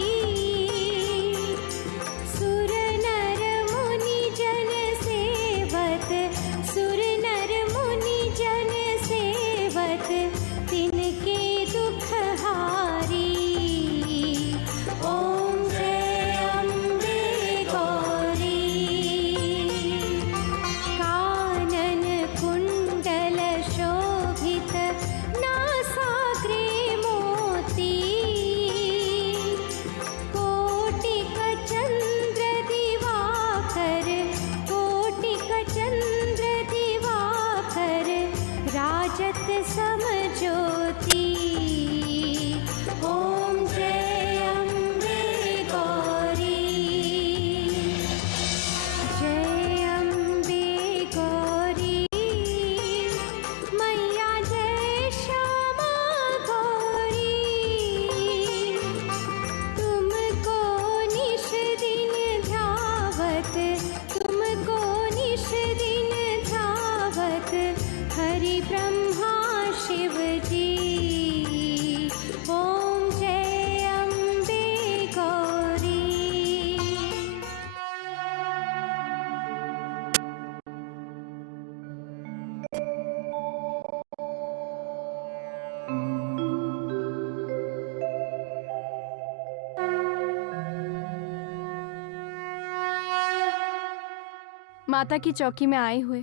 माता की चौकी में आए हुए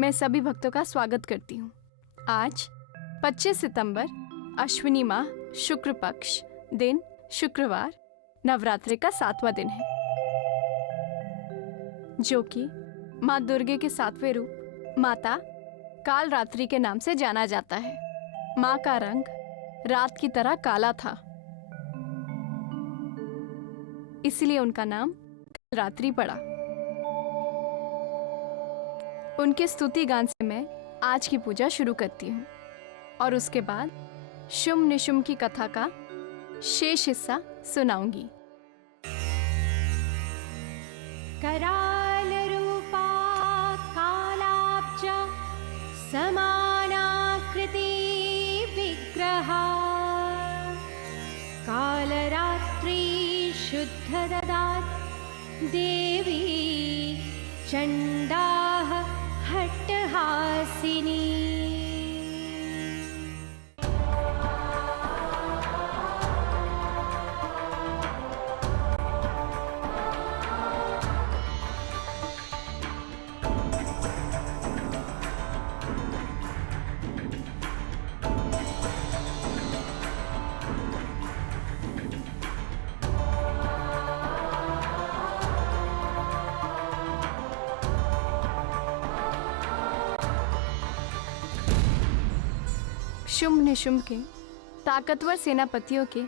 मैं सभी भक्तों का स्वागत करती हूँ। आज 25 सितंबर अश्विनी माह शुक्ल पक्ष दिन शुक्रवार नवरात्रि का 7वां दिन है, जो कि माँ दुर्गे के 7वें रूप माता काल रात्रि के नाम से जाना जाता है। माँ का रंग रात की तरह काला था, इसलिए उनका नाम रात्रि पड़ा। उनके स्तुति गान से मैं आज की पूजा शुरू करती हूँ और उसके बाद शुम्भ निशुम्भ की कथा का शेष हिस्सा सुनाऊंगी। कराल रूपा कालाब्ज समानाकृति विग्रहा कालरात्रि शुद्ध ददात् देवी चण्डाः हट्टहासिनी। शुम्भ निशुम्भ के ताकतवर सेनापतियों के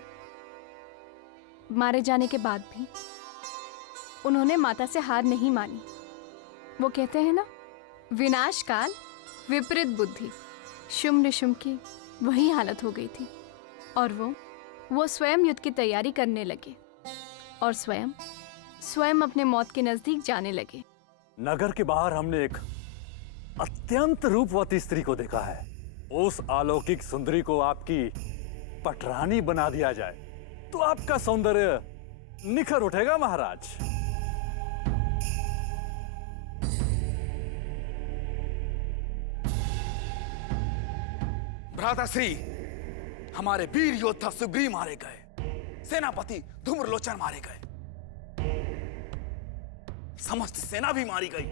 मारे जाने के बाद भी उन्होंने माता से हार नहीं मानी। वो कहते हैं ना, विनाश काल विपरीत बुद्धि। शुम्भ निशुम्भ की वही हालत हो गई थी और वो स्वयं युद्ध की तैयारी करने लगे और स्वयं अपने मौत के नजदीक जाने लगे। नगर के बाहर हमने एक अत्यंत रूपवती स्त्री को देखा है। उस अलौकिक सुंदरी को आपकी पटरानी बना दिया जाए तो आपका सौंदर्य निखर उठेगा महाराज। भ्राताश्री, हमारे वीर योद्धा सुग्रीव मारे गए, सेनापति धूम्रलोचन मारे गए, समस्त सेना भी मारी गई।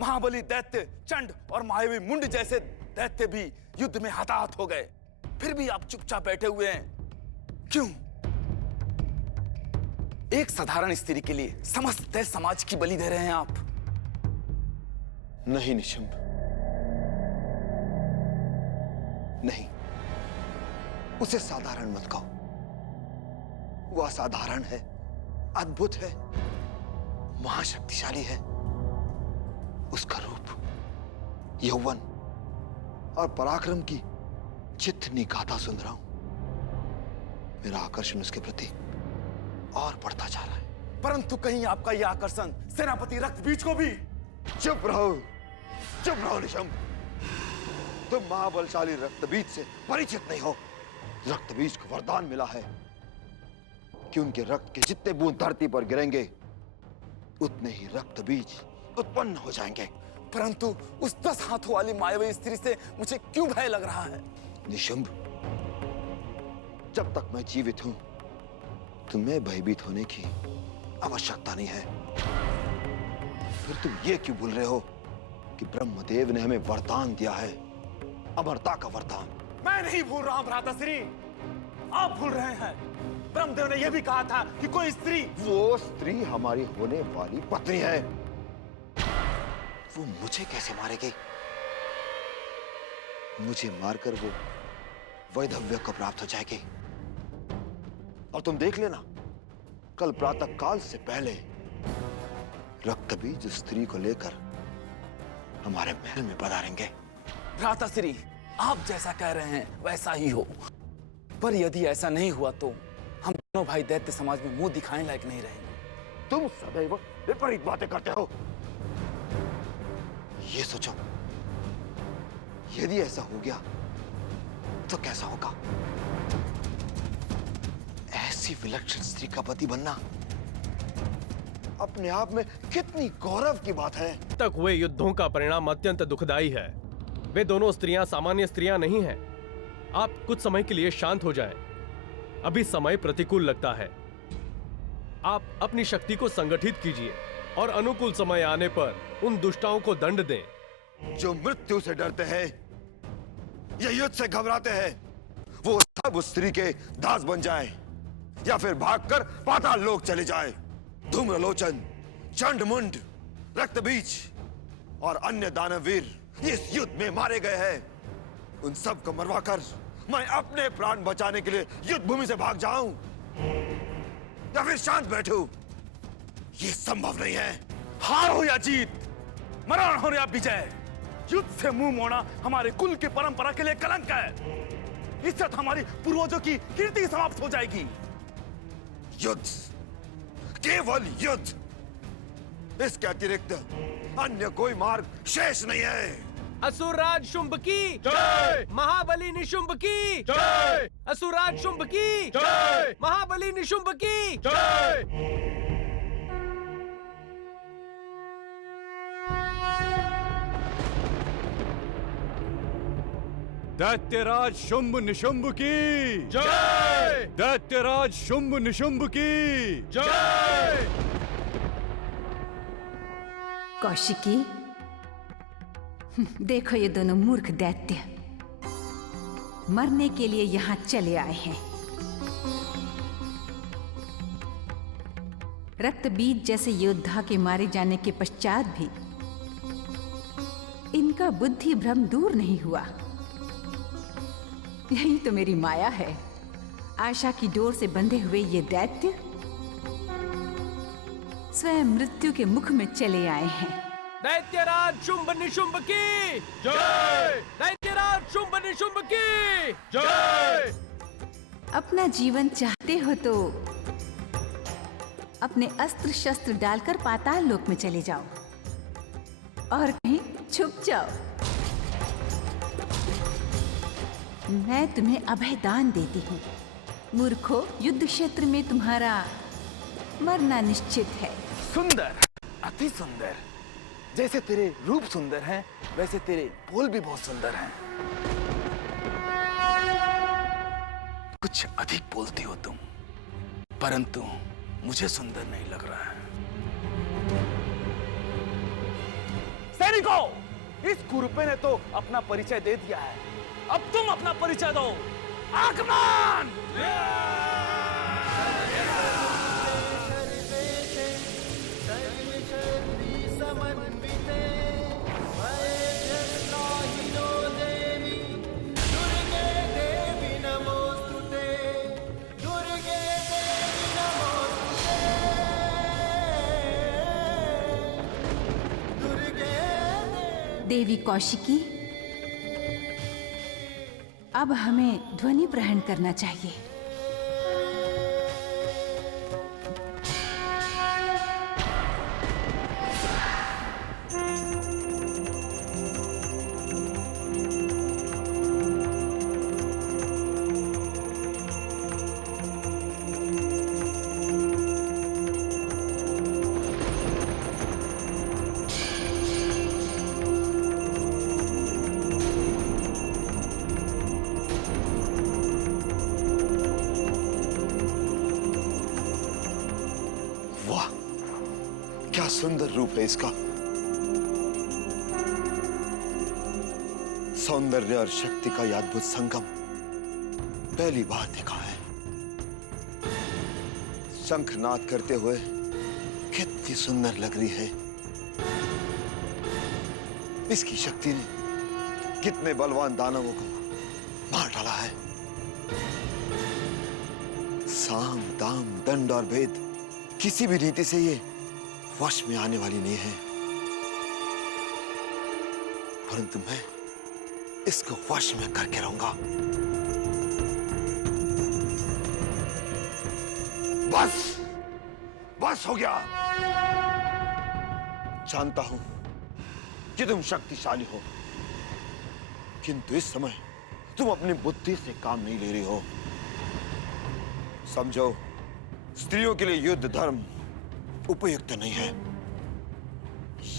महाबली दैत्य चंड और मायावी मुंड जैसे दैत्य भी युद्ध में हताहत हो गए। फिर भी आप चुपचाप बैठे हुए हैं, क्यों? एक साधारण स्त्री के लिए समस्त दैत्य समाज की बलि दे रहे हैं आप। नहीं निशुम्भ, नहीं, उसे साधारण मत कहो। वो असाधारण है, अद्भुत है, महाशक्तिशाली है। उसका रूप, यौवन और पराक्रम की जितनी गाथा सुन रहा हूं, मेरा आकर्षण उसके प्रति और बढ़ता जा रहा है। परंतु कहीं आपका यह आकर्षण सेनापति रक्तबीज को भी? चुप रहो निशुम्भ। तुम महाबलशाली रक्तबीज से परिचित नहीं हो। रक्तबीज को वरदान मिला है कि उनके रक्त के जितने बूंद धरती पर गिरेंगे उतने ही रक्तबीज उत्पन्न हो जाएंगे। परंतु उस 10 हाथों वाली मायावी स्त्री से मुझे क्यों भय लग रहा है? निशुम्भ, जब तक मैं जीवित हूं तुम्हें भयभीत होने की आवश्यकता नहीं है। फिर तुम ये क्यों भूल रहे हो कि ब्रह्मदेव ने हमें वरदान दिया है, अमरता का वरदान। मैं नहीं भूल रहा हूं भ्राताश्री, आप भूल रहे हैं। ब्रह्मदेव ने यह भी कहा था कि कोई स्त्री, वो स्त्री हमारी होने वाली पत्नी है। वो मुझे कैसे मारेगी? मुझे मारकर वो वैधव्य को प्राप्त हो जाएगी। और तुम देख लेना, कल प्रातः काल से पहले रक्तबीज स्त्री को लेकर हमारे महल में पधारेंगे। भ्राताश्री, आप जैसा कह रहे हैं वैसा ही हो, पर यदि ऐसा नहीं हुआ तो हम दोनों भाई दैत्य समाज में मुंह दिखाने लायक नहीं रहेंगे। तुम सदैव विपरीत बातें करते हो। ये सोचो, यदि ऐसा हो गया तो कैसा होगा? ऐसी विलक्षण स्त्री का पति बनना अपने आप में कितनी गौरव की बात है। तक हुए युद्धों का परिणाम अत्यंत दुखदायी है। वे दोनों स्त्रियां सामान्य स्त्रियां नहीं हैं। आप कुछ समय के लिए शांत हो जाएं। अभी समय प्रतिकूल लगता है। आप अपनी शक्ति को संगठित कीजिए और अनुकूल समय आने पर उन दुष्टाओं को दंड दें। जो मृत्यु से डरते हैं या युद्ध से घबराते हैं, वो सब उस स्त्री के दास बन जाए या फिर भागकर पाताल लोक चले जाए। धूम्रलोचन, चंडमुंड, रक्तबीज और अन्य दानववीर इस युद्ध में मारे गए हैं। उन सब को मरवाकर मैं अपने प्राण बचाने के लिए युद्ध भूमि से भाग जाऊं या फिर शांत बैठूं, ये संभव नहीं है। हार हो या जीत, मरण हो या विजय, युद्ध से मुंह मोड़ना हमारे कुल की परंपरा के लिए कलंक है। इससे तो हमारी पूर्वजों की कीर्ति समाप्त हो जाएगी। युद्ध, केवल युद्ध, इसके अतिरिक्त अन्य कोई मार्ग शेष नहीं है। असुरराज शुंभ की जय, महाबली निशुंभ की जय, असुरराज शुंभ की जय, महाबली निशुंभ की जय। दैत्यराज शुंभ निशुंभ की जय, दैत्यराज शुंभ निशुंभ की जय। कौशिकी, देखो ये दोनों मूर्ख दैत्य मरने के लिए यहाँ चले आए हैं। रक्तबीज जैसे योद्धा के मारे जाने के पश्चात भी इनका बुद्धि भ्रम दूर नहीं हुआ। यही तो मेरी माया है। आशा की डोर से बंधे हुए ये दैत्य स्वयं मृत्यु के मुख में चले आए हैं। दैत्यराज शुंभ निशुंभ की जय, दैत्यराज शुंभ निशुंभ की जय। अपना जीवन चाहते हो तो अपने अस्त्र शस्त्र डालकर पाताल लोक में चले जाओ और कहीं छुप जाओ। मैं तुम्हें अभय दान देती हूँ। मूर्खो, युद्ध क्षेत्र में तुम्हारा मरना निश्चित है। सुंदर, अति सुंदर। जैसे तेरे रूप सुंदर हैं, वैसे तेरे बोल भी बहुत सुंदर हैं। कुछ अधिक बोलती हो तुम, परंतु मुझे सुंदर नहीं लग रहा है। सैनिकों, इस कुरूपे ने तो अपना परिचय दे दिया है, अब तुम अपना परिचय दो। आगमन! देवी कौशिकी, अब हमें ध्वनि प्रहरण करना चाहिए। क्या सुंदर रूप है इसका। सौंदर्य और शक्ति का यह अद्भुत संगम पहली बार देखा है। शंखनाद करते हुए कितनी सुंदर लग रही है। इसकी शक्ति ने कितने बलवान दानवों को मार डाला है। साम, दाम, दंड और भेद किसी भी रीति से ये वश में आने वाली नहीं है, परंतु मैं इसको वश में करके रहूंगा। बस हो गया। जानता हूं कि तुम शक्तिशाली हो, किंतु इस समय तुम अपनी बुद्धि से काम नहीं ले रही हो। समझो, स्त्रियों के लिए युद्ध धर्म उपयुक्त नहीं है।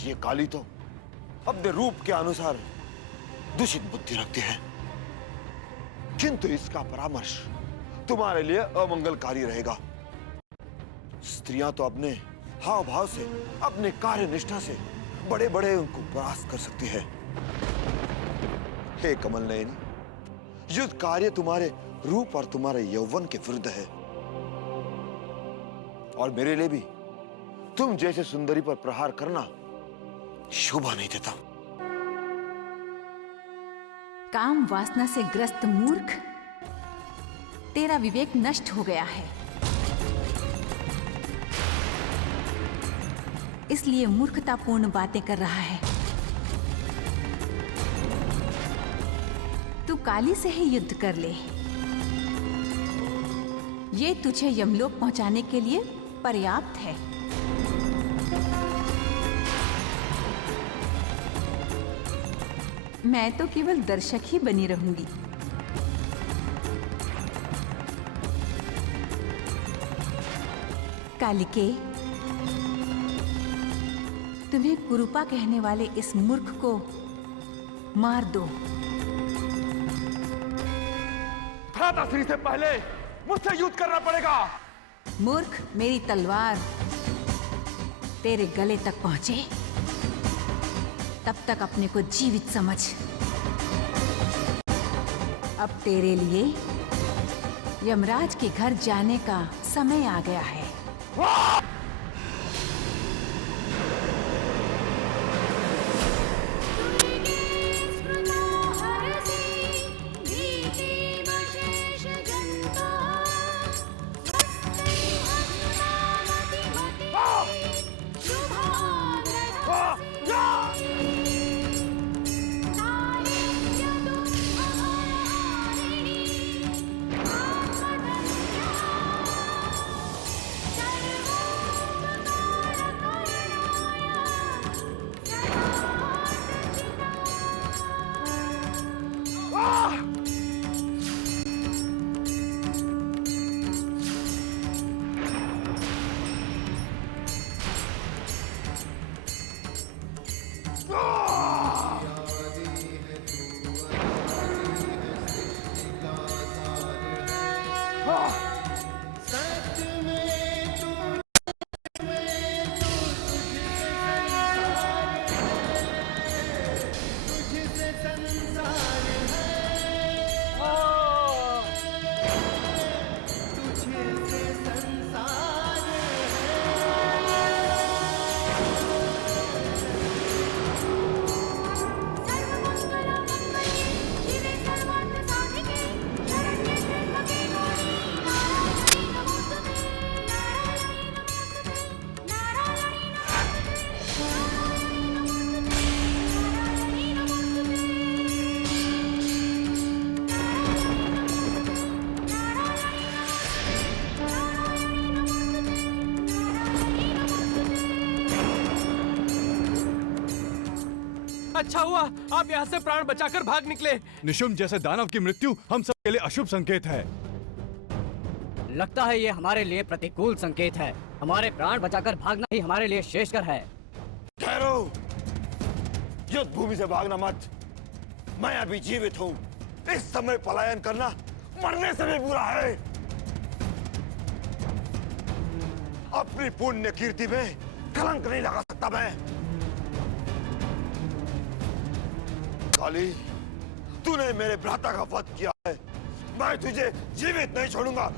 ये काली तो अपने रूप के अनुसार दूषित बुद्धि रखती है, किंतु इसका परामर्श तुम्हारे लिए अमंगलकारी रहेगा। स्त्रियां तो अपने हाव भाव से, अपने कार्य निष्ठा से बड़े बड़े उनको परास्त कर सकती है। हे कमल नयनी, युद्ध कार्य तुम्हारे रूप और तुम्हारे यौवन के विरुद्ध है, और मेरे लिए भी तुम जैसे सुंदरी पर प्रहार करना शोभा नहीं देता। काम वासना से ग्रस्त मूर्ख, तेरा विवेक नष्ट हो गया है, इसलिए मूर्खतापूर्ण बातें कर रहा है। तू काली से ही युद्ध कर ले, ये तुझे यमलोक पहुंचाने के लिए पर्याप्त है। मैं तो केवल दर्शक ही बनी रहूंगी। कालिके, तुम्हें कुरूपा कहने वाले इस मूर्ख को मार दो। भ्राताश्री से पहले मुझसे युद्ध करना पड़ेगा। मूर्ख, मेरी तलवार तेरे गले तक पहुंचे तब तक अपने को जीवित समझ। अब तेरे लिए यमराज के घर जाने का समय आ गया है। अच्छा हुआ आप यहाँ से प्राण बचाकर भाग निकले। निशुम्भ जैसे दानव की मृत्यु हम सब के लिए अशुभ संकेत है। लगता है ये हमारे लिए प्रतिकूल संकेत है। हमारे प्राण बचाकर भागना ही हमारे लिए श्रेष्ठकर है। ठहरो, युद्ध भूमि से भागना मत। मैं अभी जीवित हूँ। इस समय पलायन करना मरने से भी बुरा है। अपनी पुण्य कीर्ति में कलंक नहीं लगा सकता मैं। काली, तूने मेरे भ्राता का वध किया है, मैं तुझे जीवित नहीं छोड़ूंगा।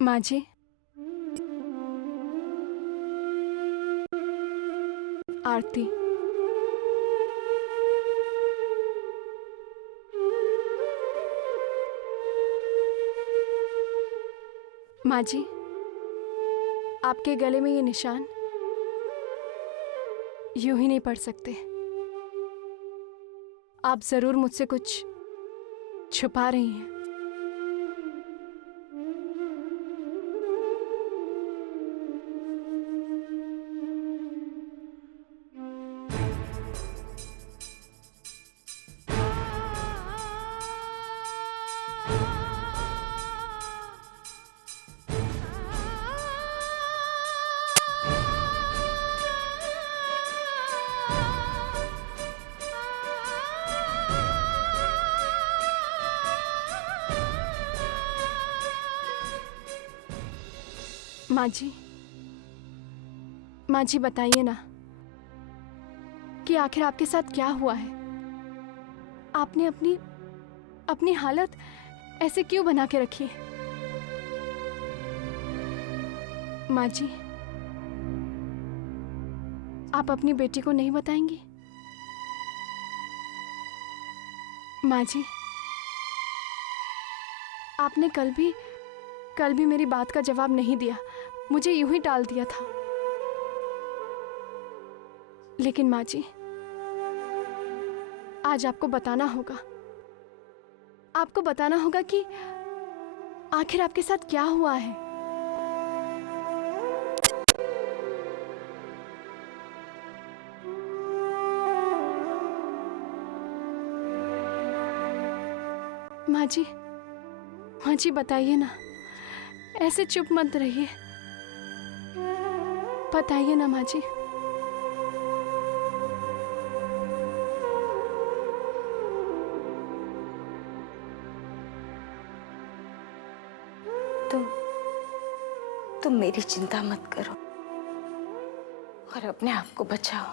माँ जी, आरती। माँ जी, आपके गले में ये निशान यूं ही नहीं पड़ सकते। आप जरूर मुझसे कुछ छुपा रही हैं। माँ जी बताइए ना कि आखिर आपके साथ क्या हुआ है। आपने अपनी हालत ऐसे क्यों बना के रखी है। माँ जी, आप अपनी बेटी को नहीं बताएंगी। माँ जी, आपने कल भी मेरी बात का जवाब नहीं दिया, मुझे यूं ही टाल दिया था। लेकिन माँ जी, आज आपको बताना होगा। आपको बताना होगा कि आखिर आपके साथ क्या हुआ है। माँ जी बताइए ना, ऐसे चुप मत रहिए, बताइए ना माँ जी। तुम मेरी चिंता मत करो और अपने आप को बचाओ।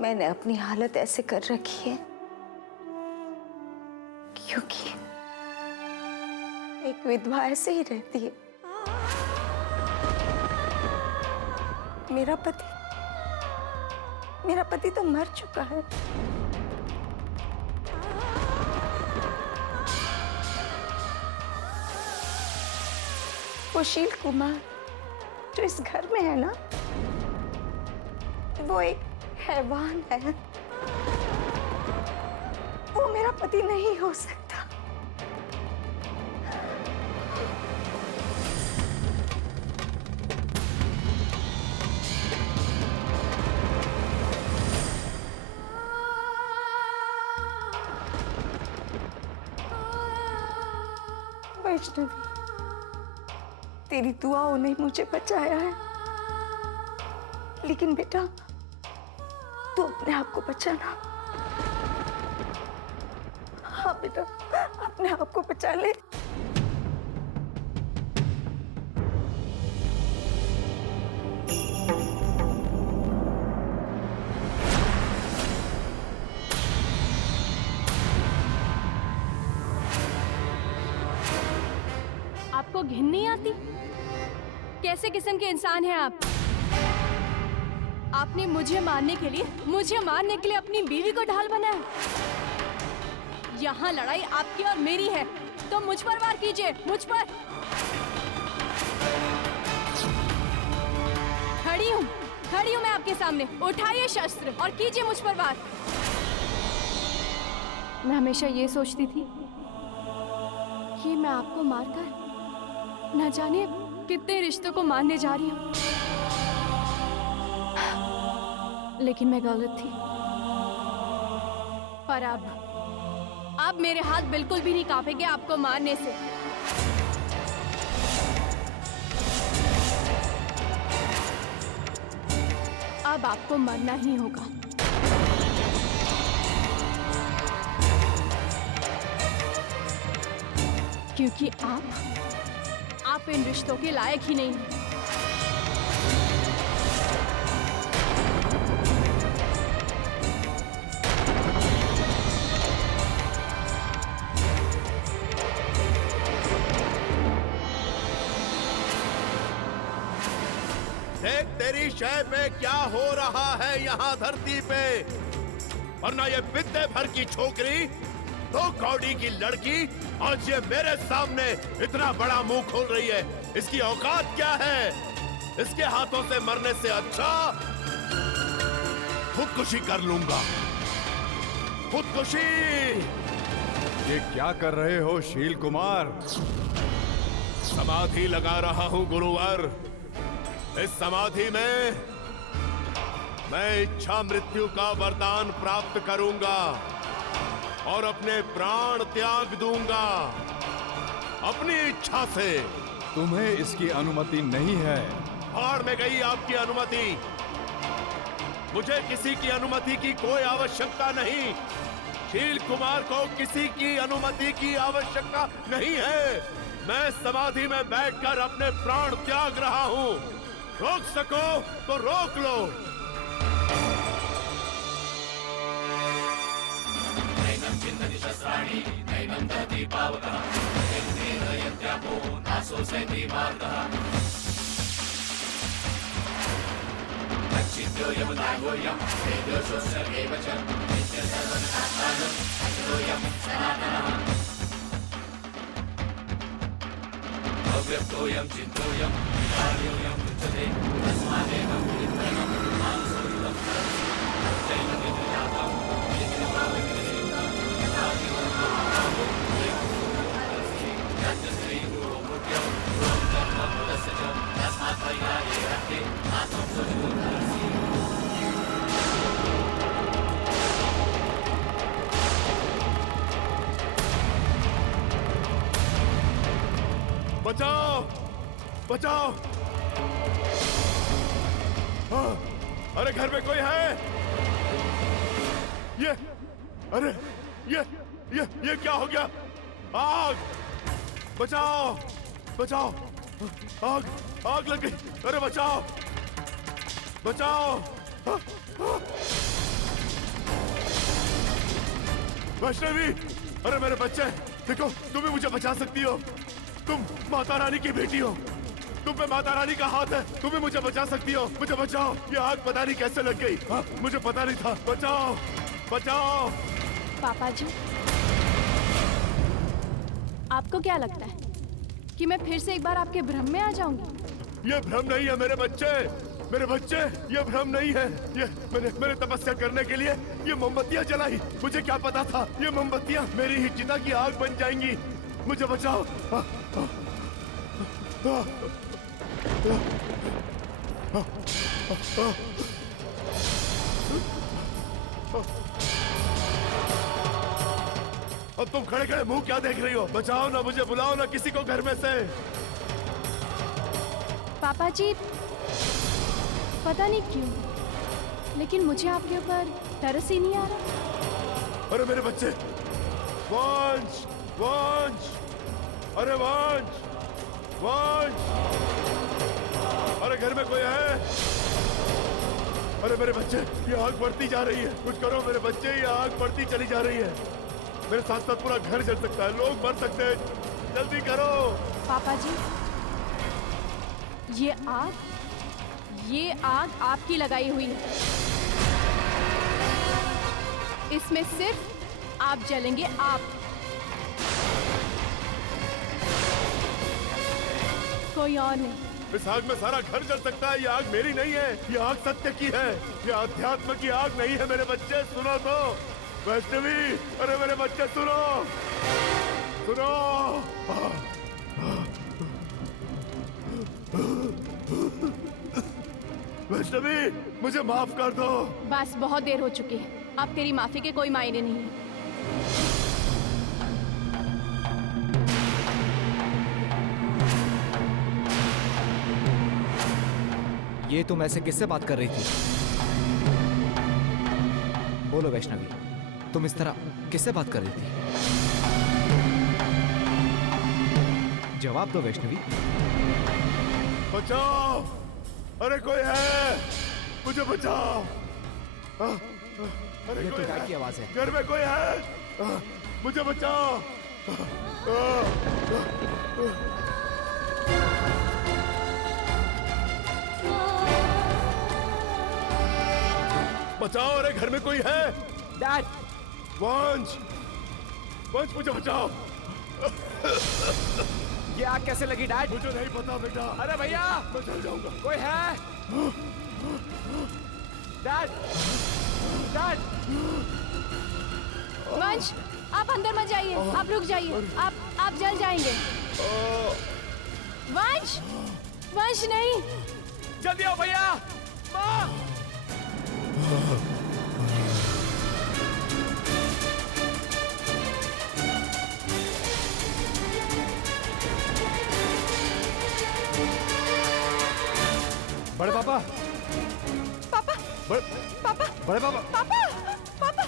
मैंने अपनी हालत ऐसे कर रखी है क्योंकि एक विधवा ऐसे ही रहती है। मेरा पति तो मर चुका है। वो शील कुमार जो इस घर में है ना, वो एक हैवान है। वो मेरा पति नहीं हो सकता। वैष्णवी, तेरी दुआओं ने मुझे बचाया है, लेकिन बेटा तू अपने आप को बचाना। हाँ बेटा, अपने आप को बचा ले। आपको घिन नहीं आती? कैसे किस्म के इंसान हैं आप? आपने मुझे मारने के लिए अपनी बीवी को ढाल बनाया। यहाँ लड़ाई आपकी और मेरी है, तो मुझ पर वार कीजिए, मुझ पर। खड़ी हूँ मैं आपके सामने। उठाइए शस्त्र और कीजिए मुझ पर वार। मैं हमेशा ये सोचती थी कि मैं आपको मारकर न जाने कितने रिश्तों को मारने जा रही हूँ, लेकिन मैं गलत थी। पर अब मेरे हाथ बिल्कुल भी नहीं कांपेंगे आपको मारने से। अब आपको मरना ही होगा। क्योंकि आप इन रिश्तों के लायक ही नहीं हैं। शय पे क्या हो रहा है यहाँ धरती पे, वरना ये बिद्दे भर की छोकरी, दो कौड़ी की लड़की आज ये मेरे सामने इतना बड़ा मुंह खोल रही है। इसकी औकात क्या है? इसके हाथों से मरने से अच्छा खुदकुशी कर लूंगा, खुदकुशी। ये क्या कर रहे हो शील कुमार? समाधि लगा रहा हूं गुरुवर। इस समाधि में मैं इच्छा मृत्यु का वरदान प्राप्त करूंगा और अपने प्राण त्याग दूंगा अपनी इच्छा से। तुम्हें इसकी अनुमति नहीं है। भाड़ में गई आपकी अनुमति। मुझे किसी की अनुमति की कोई आवश्यकता नहीं। शील कुमार को किसी की अनुमति की आवश्यकता नहीं है। मैं समाधि में बैठकर अपने प्राण त्याग रहा हूं। रोक सको तो रोक लो। बचाओ, बचाओ। अरे घर में कोई है? ये, अरे ये क्या हो गया? आग! बचाओ, बचाओ। आग लग गई। अरे बचाओ, बचाओ। वैष्णवी, अरे मेरे बच्चे, देखो तुम ही मुझे बचा सकती हो। तुम माता रानी की बेटी हो। तुम पे माता रानी का हाथ है। तुम ही मुझे बचा सकती हो। मुझे बचाओ। ये आग पता नहीं कैसे लग गई। मुझे पता नहीं था। बचाओ, बचाओ। पापा जी, आपको क्या लगता है कि मैं फिर से एक बार आपके भ्रम में आ जाऊंगी? ये भ्रम नहीं है मेरे बच्चे, मेरे बच्चे, ये भ्रम नहीं है। ये मैंने तपस्या करने के लिए ये मोमबत्तियां जलाई। मुझे क्या पता था ये मोमबत्तियां मेरी ही चिता की आग बन जाएंगी। मुझे बचाओ। अब तुम खड़े खड़े मुंह क्या देख रही हो? बचाओ ना, मुझे बुलाओ ना किसी को घर में से। पापा जी, पता नहीं क्यों, लेकिन मुझे आपके ऊपर तरस ही नहीं आ रहा। अरे मेरे बच्चे, वंश, वंश, अरे वंश, वंश, अरे घर में कोई है? अरे मेरे बच्चे, ये आग बढ़ती जा रही है। कुछ करो मेरे बच्चे, ये आग बढ़ती चली जा रही है। मेरे साथ साथ पूरा घर जल सकता है, लोग मर सकते हैं। जल्दी करो। पापा जी, ये आग आपकी लगाई हुई है। इसमें सिर्फ आप जलेंगे, आप, कोई और नहीं। इस आग में सारा घर जल सकता है। ये आग मेरी नहीं है, ये आग सत्य की है। ये अध्यात्म की आग नहीं है। मेरे बच्चे सुनो तो। वैष्णवी, अरे मेरे बच्चे सुनो, सुनो। वैष्णवी, मुझे माफ कर दो। बस बहुत देर हो चुकी है। अब तेरी माफी के कोई मायने नहीं है। ये तुम ऐसे किससे बात कर रही थी? बोलो वैष्णवी, तुम इस तरह किससे बात कर रही थी? जवाब दो वैष्णवी। बचाओ, अरे कोई है? मुझे बचाओ। अरे ये तो गाय की आवाज है। घर में कोई है? मुझे बचाओ। बचाओ, अरे घर में कोई है? डैड! वंश! वंश, मुझे बचाओ! ये आग कैसे लगी डैड? मुझे नहीं पता बेटा। अरे भैया! मैं चल जाऊंगा। कोई है? डैड! डैड! वंश, आप अंदर मत जाइए, आप रुक जाइए, आप जल जाएंगे। वंश, वंश नहीं। जल्दी आओ भैया! माँ! बड़े पापा! पापा! पापा! बड़े पापा! पापा! पापा!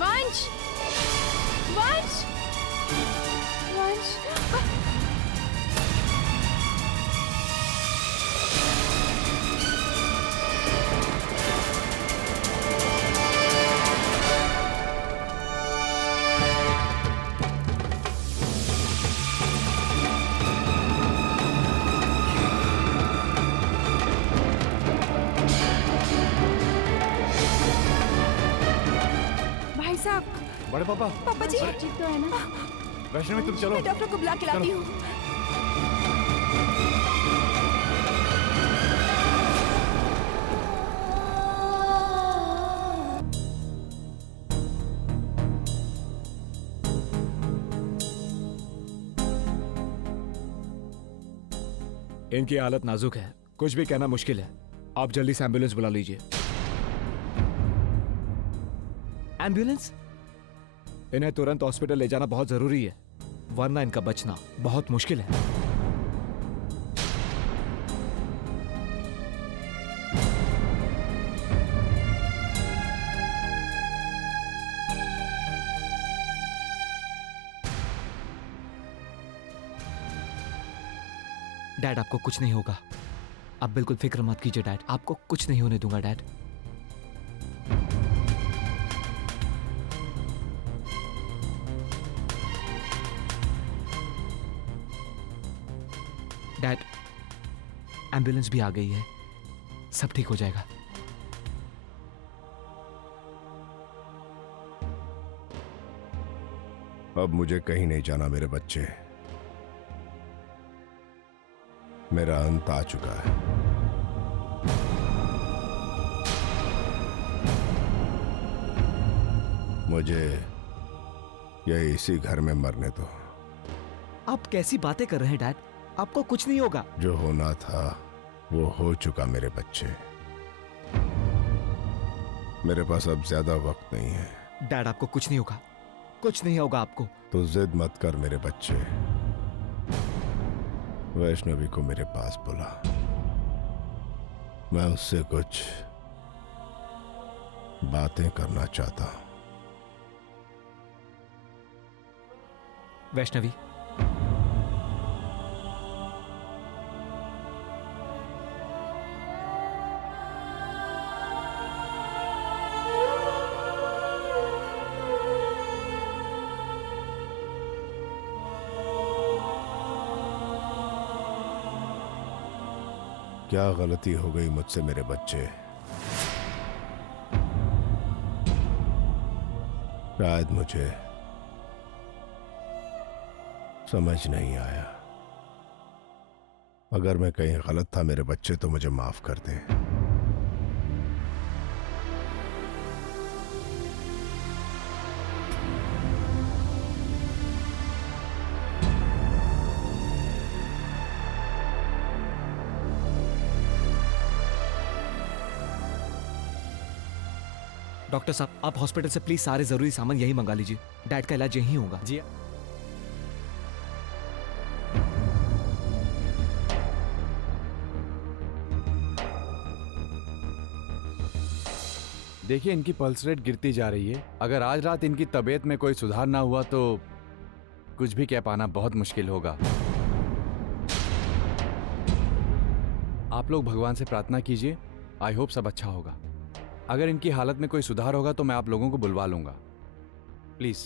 वंश, वंश, वंश। भाई साहब! बड़े पापा! पापा जी! ठीक तो है ना? वैष्णवी तुम चलो। मैं डॉक्टर को बुला के लाती हूँ। इनकी हालत नाजुक है, कुछ भी कहना मुश्किल है। आप जल्दी से एम्बुलेंस बुला लीजिए। एम्बुलेंस? इन्हें तुरंत हॉस्पिटल ले जाना बहुत जरूरी है, वरना इनका बचना बहुत मुश्किल है। डैड, आपको कुछ नहीं होगा। आप बिल्कुल फिक्र मत कीजिए डैड, आपको कुछ नहीं होने दूंगा डैड। डैड, एम्बुलेंस भी आ गई है, सब ठीक हो जाएगा। अब मुझे कहीं नहीं जाना मेरे बच्चे। मेरा अंत आ चुका है। मुझे यही इसी घर में मरने दो। आप कैसी बातें कर रहे हैं डैड? आपको कुछ नहीं होगा। जो होना था वो हो चुका मेरे बच्चे। मेरे पास अब ज्यादा वक्त नहीं है। डैड, आपको कुछ नहीं होगा, कुछ नहीं होगा आपको। तो जिद मत कर मेरे बच्चे। वैष्णवी को मेरे पास बुला, मैं उससे कुछ बातें करना चाहता हूं। वैष्णवी, क्या गलती हो गई मुझसे मेरे बच्चे? शायद मुझे समझ नहीं आया। अगर मैं कहीं गलत था मेरे बच्चे तो मुझे माफ कर दे। डॉक्टर साहब, आप हॉस्पिटल से प्लीज सारे जरूरी सामान यही मंगा लीजिए। डैड का इलाज यहीं होगा। जी। देखिए, इनकी पल्स रेट गिरती जा रही है। अगर आज रात इनकी तबीयत में कोई सुधार ना हुआ तो कुछ भी कह पाना बहुत मुश्किल होगा। आप लोग भगवान से प्रार्थना कीजिए, आई होप सब अच्छा होगा। अगर इनकी हालत में कोई सुधार होगा तो मैं आप लोगों को बुलवा लूंगा, प्लीज।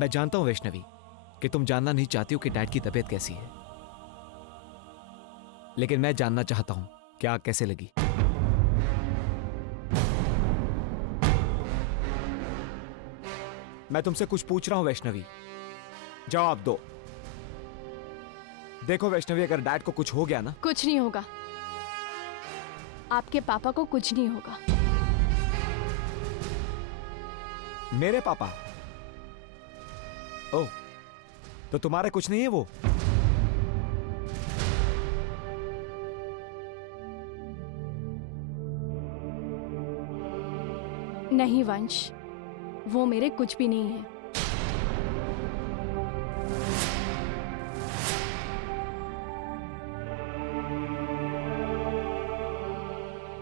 मैं जानता हूं वैष्णवी कि तुम जानना नहीं चाहती हो कि डैड की तबीयत कैसी है, लेकिन मैं जानना चाहता हूं कि आग कैसे लगी। मैं तुमसे कुछ पूछ रहा हूं वैष्णवी, जवाब दो। देखो वैष्णवी, अगर डैड को कुछ हो गया ना। कुछ नहीं होगा, आपके पापा को कुछ नहीं होगा। मेरे पापा? ओह, तो तुम्हारे कुछ नहीं है वो? नहीं वंश, वो मेरे कुछ भी नहीं है।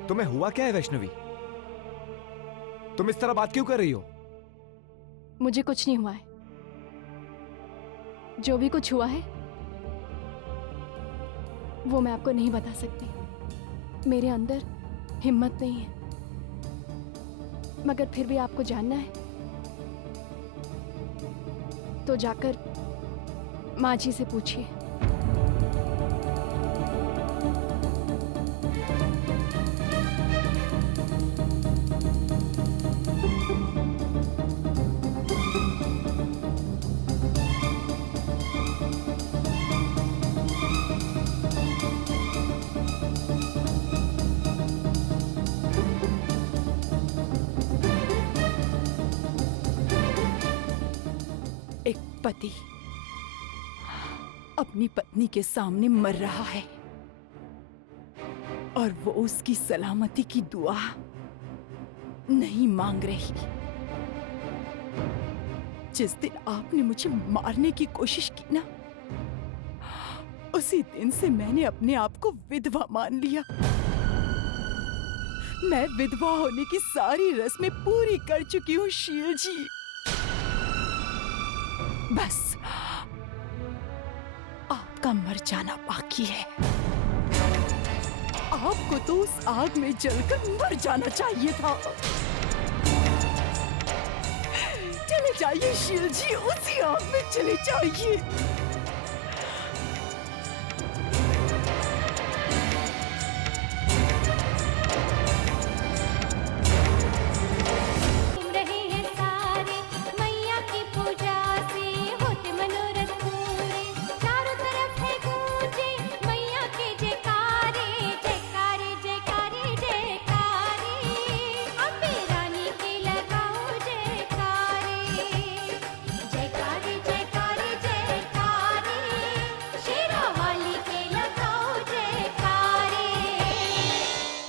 तुम्हें हुआ क्या है वैष्णवी? तुम इस तरह बात क्यों कर रही हो? मुझे कुछ नहीं हुआ है। जो भी कुछ हुआ है वो मैं आपको नहीं बता सकती। मेरे अंदर हिम्मत नहीं है, मगर फिर भी आपको जानना है तो जाकर माँ जी से पूछिए। पति अपनी पत्नी के सामने मर रहा है और वो उसकी सलामती की दुआ नहीं मांग रही। जिस दिन आपने मुझे मारने की कोशिश की ना, उसी दिन से मैंने अपने आप को विधवा मान लिया। मैं विधवा होने की सारी रस्में पूरी कर चुकी हूँ शील जी। बस आपका मर जाना बाकी है। आपको तो उस आग में जलकर मर जाना चाहिए था। चले जाइए शील जी, उसी आग में चले जाइए।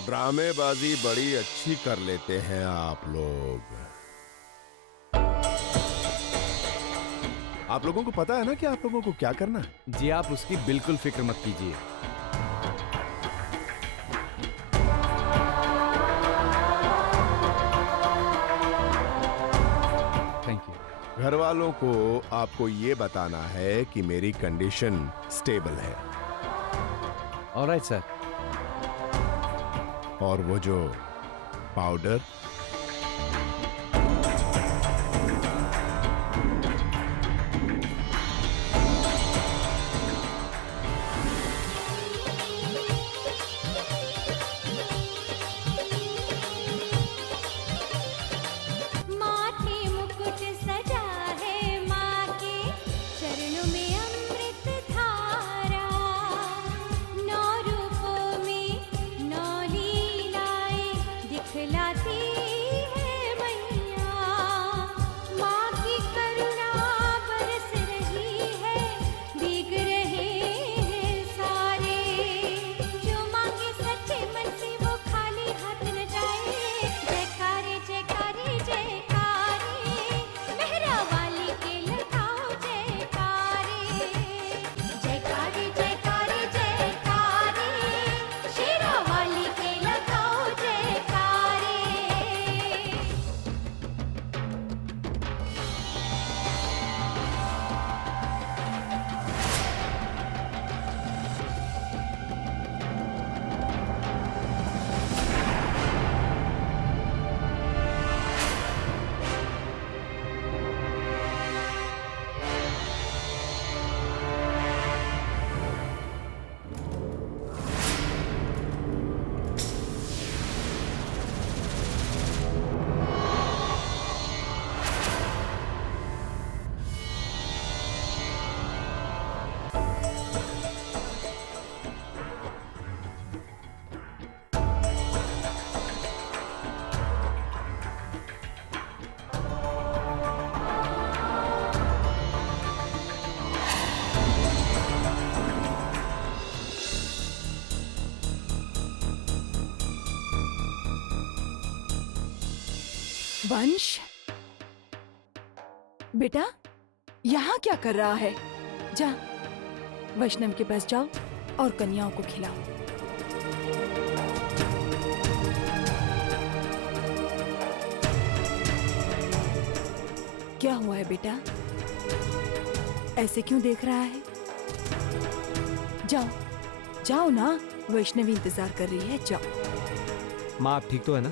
ड्रामेबाजी बड़ी अच्छी कर लेते हैं आप लोग। आप लोगों को पता है ना कि आप लोगों को क्या करना है? जी आप उसकी बिल्कुल फिक्र मत कीजिए। Thank you. घर वालों को आपको ये बताना है कि मेरी कंडीशन स्टेबल है। Alright sir. और वो जो पाउडर, माथे मुकुट सजा है माँ के चरणों में अमृत धारा। नौ रूपों में नौ लीलाएं दिखलाती वंश, बेटा यहाँ क्या कर रहा है? जा वैष्णव के पास जाओ और कन्याओं को खिलाओ। क्या हुआ है बेटा? ऐसे क्यों देख रहा है? जाओ जाओ ना, वैष्णवी इंतजार कर रही है, जाओ। माँ आप ठीक तो है ना?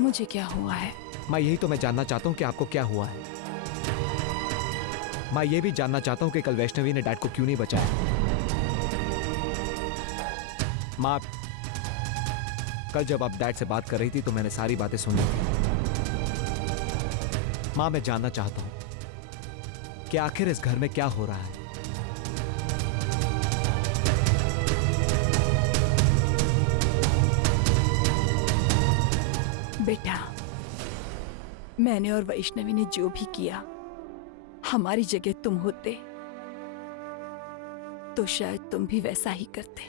मुझे क्या हुआ है? माँ यही तो मैं जानना चाहता हूँ कि आपको क्या हुआ है। माँ ये भी जानना चाहता हूँ कि कल वैष्णवी ने डैड को क्यों नहीं बचाया। माँ कल जब आप डैड से बात कर रही थी तो मैंने सारी बातें सुनी थी। माँ मैं जानना चाहता हूँ कि आखिर इस घर में क्या हो रहा है। बेटा मैंने और वैष्णवी ने जो भी किया, हमारी जगह तुम होते तो शायद तुम भी वैसा ही करते।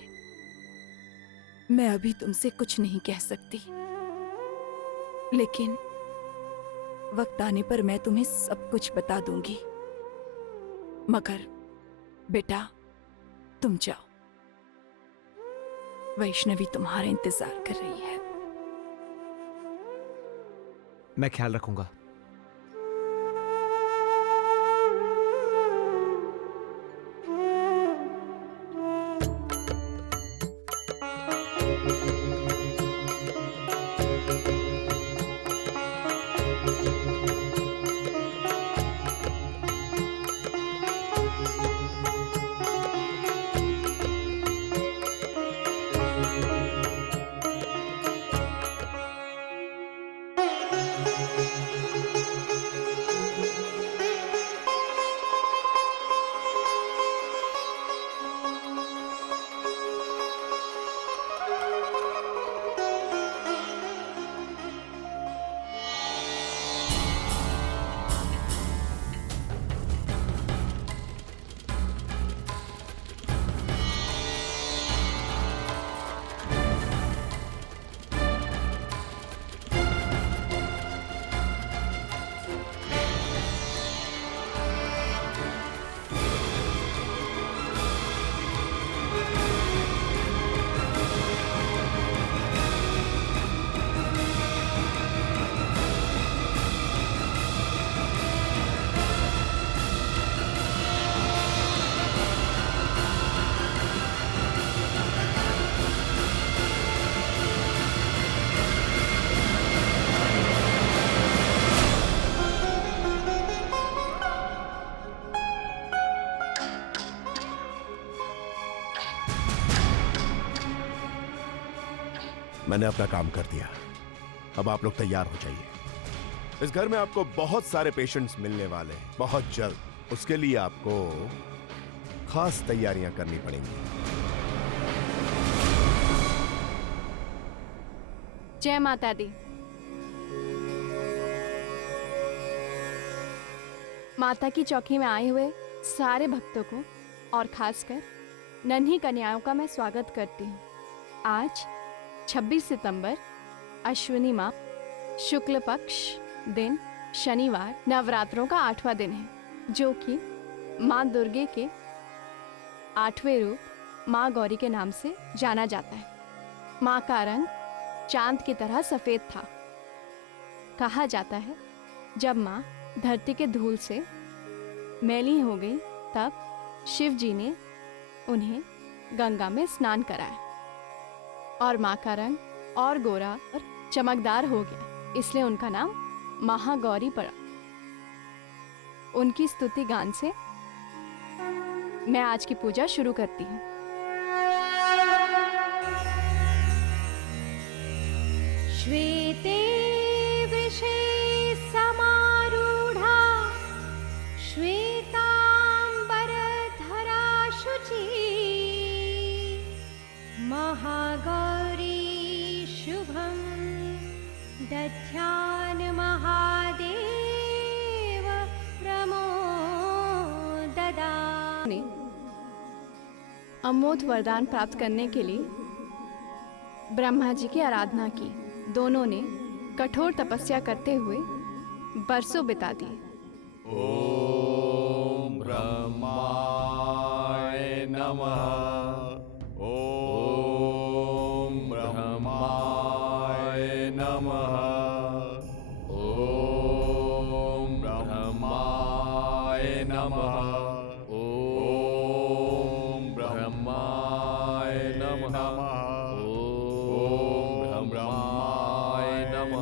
मैं अभी तुमसे कुछ नहीं कह सकती, लेकिन वक्त आने पर मैं तुम्हें सब कुछ बता दूंगी। मगर बेटा तुम जाओ, वैष्णवी तुम्हारा इंतजार कर रही है। मैं ख्याल रखूंगा। मैंने अपना काम कर दिया, अब आप लोग तैयार हो जाइए। इस घर में आपको बहुत सारे पेशेंट्स मिलने वाले हैं बहुत जल्द। उसके लिए आपको खास तैयारियां करनी पड़ेंगी। जय माता दी। माता की चौकी में आए हुए सारे भक्तों को और खासकर नन्ही कन्याओं का मैं स्वागत करती हूँ। आज 26 सितंबर अश्विनी माह शुक्ल पक्ष दिन शनिवार नवरात्रों का 8वां दिन है, जो कि माँ दुर्गे के 8वें रूप माँ गौरी के नाम से जाना जाता है। माँ का रंग चांद की तरह सफेद था। कहा जाता है जब माँ धरती के धूल से मैली हो गई तब शिव जी ने उन्हें गंगा में स्नान कराया और माँ का रंग और गोरा और चमकदार हो गया, इसलिए उनका नाम महागौरी पड़ा। उनकी स्तुति गान से मैं आज की पूजा शुरू करती हूँ। श्वेते वृषे समारूढ़ा श्वेतांबरधरा शुचि महागौरी शुभं दध्यान महादेव प्रमोददा। ने अमोघ वरदान प्राप्त करने के लिए ब्रह्मा जी की आराधना की। दोनों ने कठोर तपस्या करते हुए बरसों बिता दिए। ओम ब्रह्माय नमः। ओम ब्रह्माय नमः। ओम ब्रह्माय नमः। ओम ब्रह्माय नमः। ओम ब्रह्माय नमः।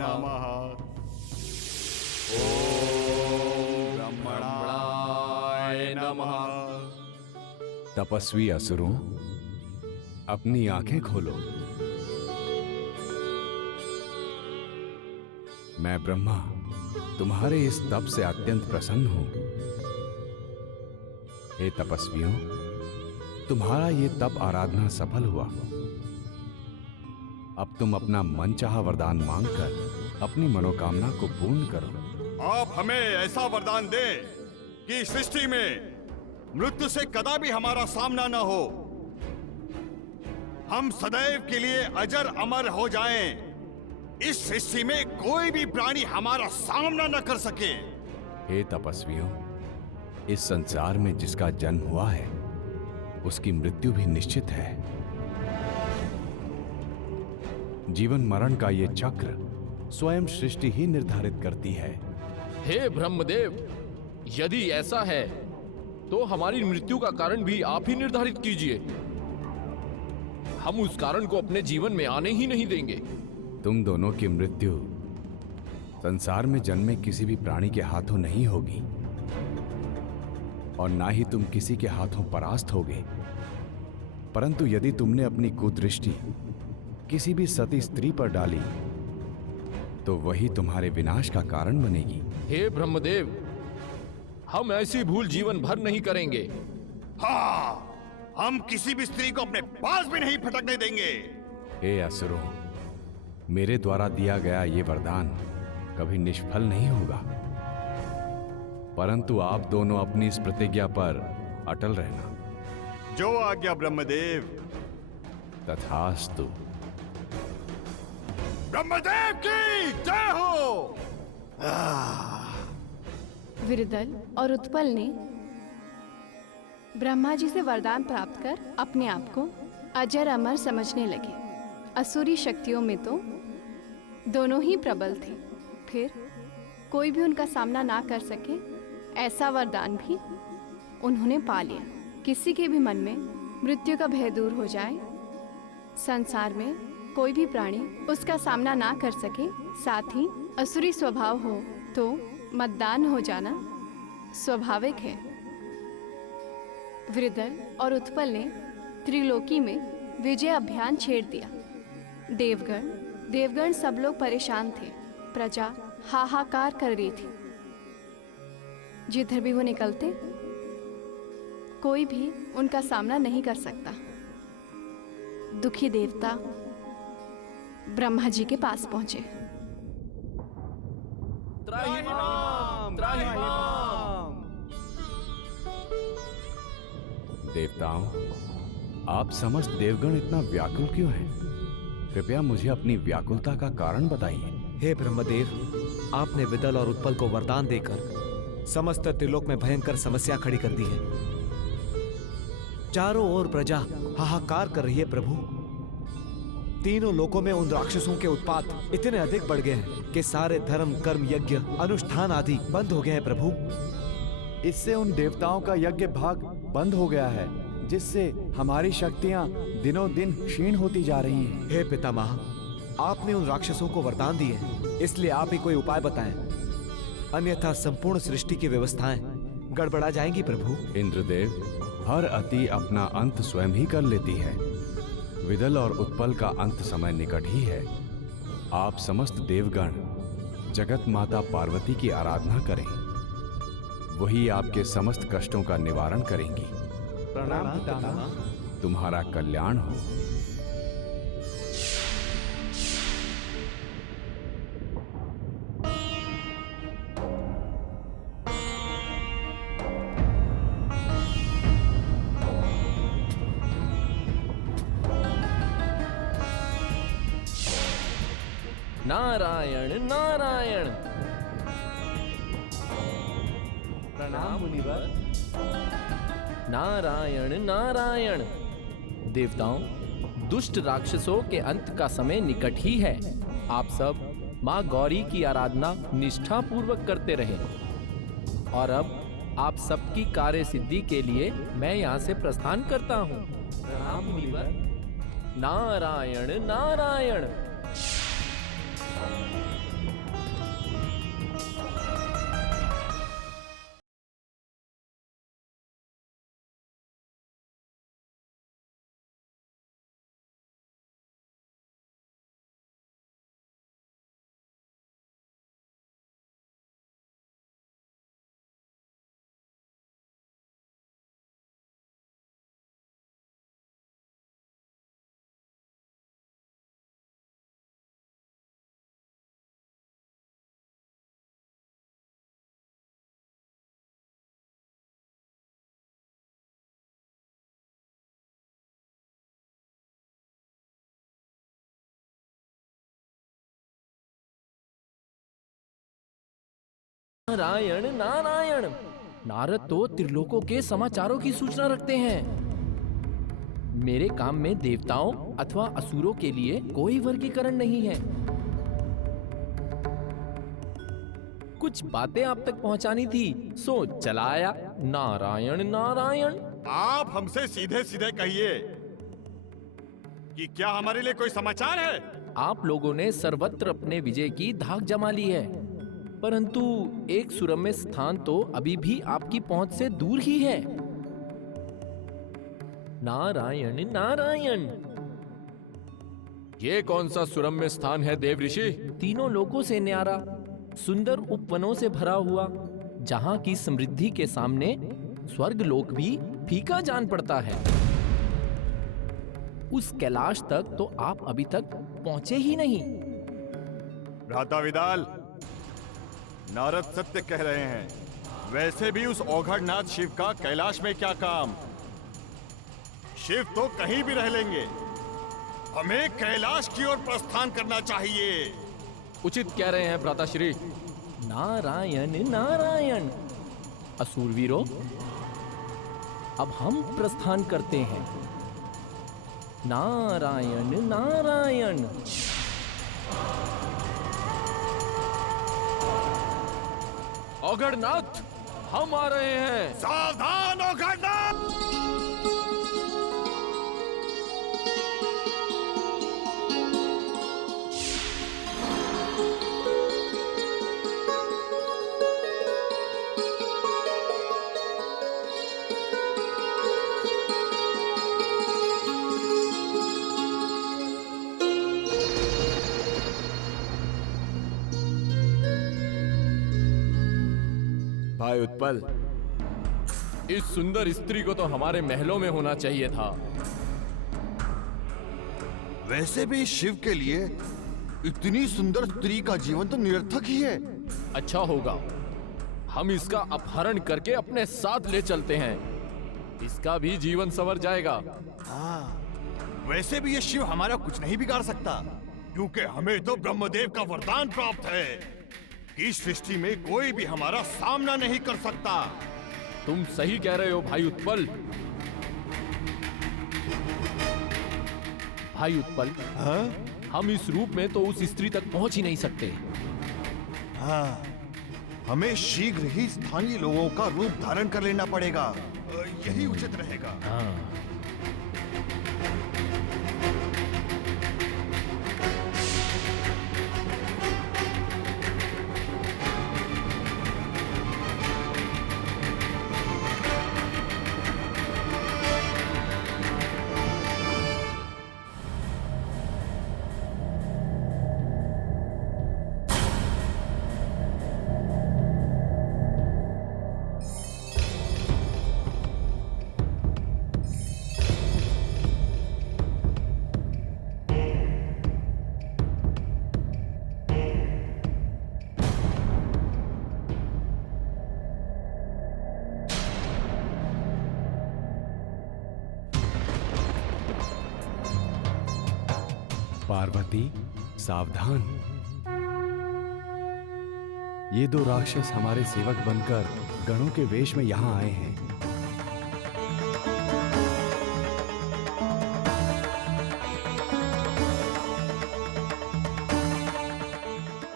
ओम ब्रह्मणाय नमः। तपस्वी असुरों, अपनी आंखें खोलो। मैं ब्रह्मा तुम्हारे इस तप से अत्यंत प्रसन्न हूं। हे तपस्वियों, तुम्हारा ये तप आराधना सफल हुआ। अब तुम अपना मनचाहा वरदान मांगकर अपनी मनोकामना को पूर्ण करो। आप हमें ऐसा वरदान दे कि सृष्टि में मृत्यु से कदापि हमारा सामना न हो। हम सदैव के लिए अजर अमर हो जाएं। इस सृष्टि में कोई भी प्राणी हमारा सामना न कर सके। हे तपस्वियों, इस संसार में जिसका जन्म हुआ है उसकी मृत्यु भी निश्चित है। जीवन मरण का ये चक्र स्वयं सृष्टि ही निर्धारित करती है। हे ब्रह्मदेव, यदि ऐसा है तो हमारी मृत्यु का कारण भी आप ही निर्धारित कीजिए। हम उस कारण को अपने जीवन में आने ही नहीं देंगे। तुम दोनों की मृत्यु संसार में जन्मे किसी भी प्राणी के हाथों नहीं होगी और ना ही तुम किसी के हाथों परास्त होगे। परंतु यदि तुमने अपनी कुदृष्टि किसी भी सती स्त्री पर डाली तो वही तुम्हारे विनाश का कारण बनेगी। हे ब्रह्मदेव, हम ऐसी भूल जीवन भर नहीं करेंगे। हाँ, हम किसी भी स्त्री को अपने पास भी नहीं फटकने देंगे। हे असुरों, मेरे द्वारा दिया गया ये वरदान कभी निष्फल नहीं होगा, परंतु आप दोनों अपनी इस प्रतिज्ञा पर अटल रहना। जो आज्ञा ब्रह्मदेव। तथास्तु। ब्रह्मदेव की जय हो। विरदल और उत्पल ने ब्रह्मा जी से वरदान प्राप्त कर अपने आप को अजर अमर समझने लगे। असुरी शक्तियों में तो दोनों ही प्रबल थे, फिर कोई भी उनका सामना ना कर सके ऐसा वरदान भी उन्होंने पा लिया। किसी के भी मन में मृत्यु का भय दूर हो जाए, संसार में कोई भी प्राणी उसका सामना ना कर सके, साथ ही असुरी स्वभाव हो तो मतदान हो जाना स्वाभाविक है। वृदल और उत्पल ने त्रिलोकी में विजय अभियान छेड़ दिया। देवगण सब लोग परेशान थे। प्रजा हाहाकार कर रही थी। जिधर भी वो निकलते कोई भी उनका सामना नहीं कर सकता। दुखी देवता ब्रह्मा जी के पास पहुंचे। त्राहिमाम, त्राहिमाम। देवताओं, आप समस्त देवगण इतना व्याकुल क्यों हैं? कृपया मुझे अपनी व्याकुलता का कारण बताइए। हे ब्रह्मदेव, आपने विदल और उत्पल को वरदान देकर समस्त त्रिलोक में भयंकर समस्या खड़ी कर दी है। चारों ओर प्रजा हाहाकार कर रही है प्रभु। तीनों लोकों में उन राक्षसों के उत्पात इतने अधिक बढ़ गए हैं कि सारे धर्म, कर्म, यज्ञ, अनुष्ठान आदि बंद हो गए हैं प्रभु। इससे उन देवताओं का यज्ञ भाग बंद हो गया है, जिससे हमारी शक्तियां दिनों दिन क्षीण होती जा रही हैं। हे पितामह, आपने उन राक्षसों को वरदान दिए, इसलिए आप ही कोई उपाय बताएं, अन्यथा संपूर्ण सृष्टि की व्यवस्थाएं गड़बड़ा जाएंगी प्रभु। इंद्रदेव, हर अति अपना अंत स्वयं ही कर लेती है। विदल और उत्पल का अंत समय निकट ही है। आप समस्त देवगण जगत माता पार्वती की आराधना करें, वही आपके समस्त कष्टों का निवारण करेंगी। प्रणाम पितामह। तुम्हारा कल्याण हो। नारायण नारायण। प्रणाम मुनिवर। नारायण नारायण। देवताओं, दुष्ट राक्षसों के अंत का समय निकट ही है। आप सब माँ गौरी की आराधना निष्ठा पूर्वक करते रहे। और अब आप सबकी कार्य सिद्धि के लिए मैं यहाँ से प्रस्थान करता हूँ। प्रणाम मुनिवर। नारायण नारायण। नारायण नारायण। नारद तो त्रिलोकों के समाचारों की सूचना रखते हैं। मेरे काम में देवताओं अथवा असुरों के लिए कोई वर्गीकरण नहीं है। कुछ बातें आप तक पहुंचानी थी, सो चला आया। नारायण नारायण। आप हमसे सीधे सीधे कहिए कि क्या हमारे लिए कोई समाचार है? आप लोगों ने सर्वत्र अपने विजय की धाक जमा ली है, परंतु एक सुरम्य स्थान तो अभी भी आपकी पहुंच से दूर ही है। नारायण नारायण। ये कौन सा सुरम्य स्थान है देव ऋषि? तीनों लोकों से न्यारा, सुंदर उपवनों से भरा हुआ, जहां की समृद्धि के सामने स्वर्ग लोक भी फीका जान पड़ता है। उस कैलाश तक तो आप अभी तक पहुंचे ही नहीं। भ्राता विदाल, नारद सत्य कह रहे हैं। वैसे भी उस औघड़नाथ शिव का कैलाश में क्या काम? शिव तो कहीं भी रह लेंगे, हमें कैलाश की ओर प्रस्थान करना चाहिए। उचित कह रहे हैं भ्राताश्री। नारायण नारायण। असुरवीरों, अब हम प्रस्थान करते हैं। नारायण नारायण। औघड़नाथ, हम आ रहे हैं। सावधान औघड़नाथ! भाई उत्पल, इस सुंदर स्त्री को तो हमारे महलों में होना चाहिए था। वैसे भी शिव के लिए इतनी सुंदर स्त्री का जीवन तो निरर्थक ही है। अच्छा होगा, हम इसका अपहरण करके अपने साथ ले चलते हैं। इसका भी जीवन संवर जाएगा। हाँ, वैसे भी ये शिव हमारा कुछ नहीं बिगाड़ सकता, क्योंकि हमें तो ब्रह्मदेव का वरदान प्राप्त है। इस सृष्टि में कोई भी हमारा सामना नहीं कर सकता। तुम सही कह रहे हो भाई उत्पल। भाई उत्पल, हम इस रूप में तो उस स्त्री तक पहुंच ही नहीं सकते। हाँ, हमें शीघ्र ही स्थानीय लोगों का रूप धारण कर लेना पड़ेगा। यही उचित रहेगा। पार्वती, सावधान। ये दो राक्षस हमारे सेवक बनकर गणों के वेश में यहाँ आए हैं।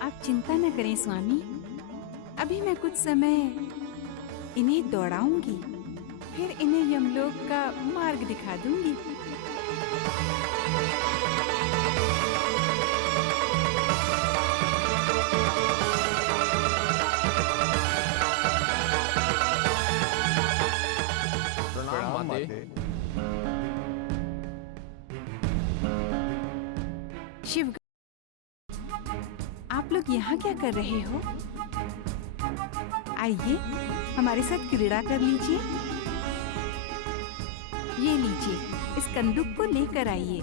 आप चिंता न करें स्वामी, अभी मैं कुछ समय इन्हें दौड़ाऊंगी, फिर इन्हें यमलोक का मार्ग दिखा दूंगी। प्रणाम माते। शिव, आप लोग यहाँ क्या कर रहे हो? आइए हमारे साथ क्रीड़ा कर लीजिए। ये लीजिए, इस कंदूक को लेकर आइए।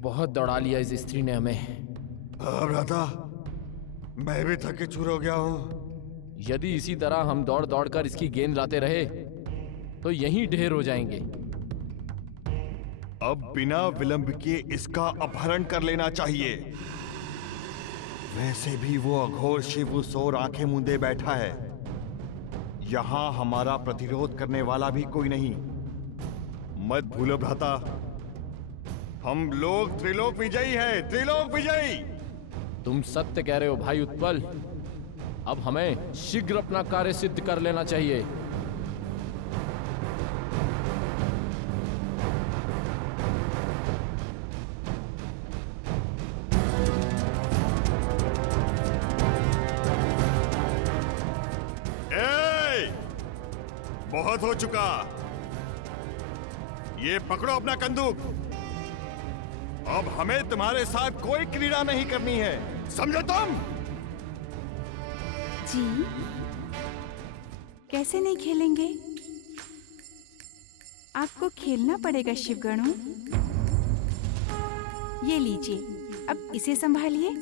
बहुत दौड़ा लिया इस स्त्री ने हमें। भ्राता, मैं भी थके चूर हो गया हूँ। यदि इसी तरह हम दौड़ दौड़ कर इसकी गेंद लाते रहे तो यहीं ढेर हो जाएंगे। अब बिना विलंब के इसका अपहरण कर लेना चाहिए। वैसे भी वो अघोर शिव उस ओर आंखें मूंदे बैठा है। यहां हमारा प्रतिरोध करने वाला भी कोई नहीं। मत भूलो भ्राता, हम लोग त्रिलोक विजयी हैं, त्रिलोक विजयी। तुम सत्य कह रहे हो भाई उत्पल। अब हमें शीघ्र अपना कार्य सिद्ध कर लेना चाहिए। बहुत हो चुका। ये पकड़ो अपना कंदूक। अब हमें तुम्हारे साथ कोई क्रीड़ा नहीं करनी है, समझो तुम? जी, कैसे नहीं खेलेंगे? आपको खेलना पड़ेगा शिवगणों। ये लीजिए, अब इसे संभालिए।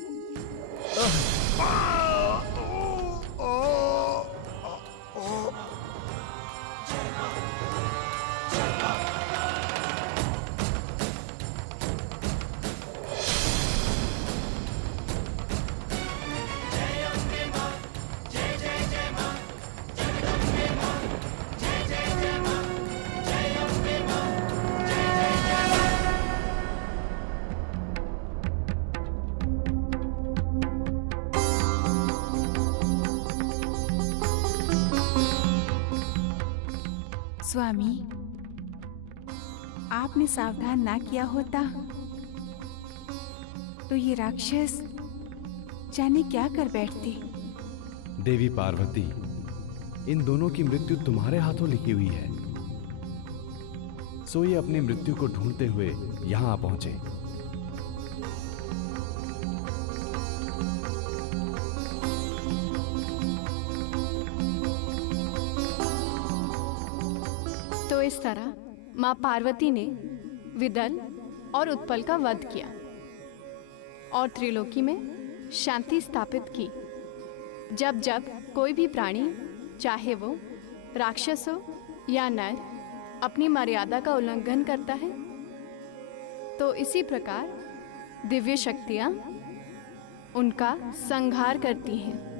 स्वामी, आपने सावधान ना किया होता तो ये राक्षस जाने क्या कर बैठते। देवी पार्वती, इन दोनों की मृत्यु तुम्हारे हाथों लिखी हुई है, सो ये अपनी मृत्यु को ढूंढते हुए यहां आ पहुंचे। तो इस तरह माँ पार्वती ने विदल और उत्पल का वध किया और त्रिलोकी में शांति स्थापित की। जब जब कोई भी प्राणी, चाहे वो राक्षस हो या नर, अपनी मर्यादा का उल्लंघन करता है तो इसी प्रकार दिव्य शक्तियाँ उनका संहार करती हैं।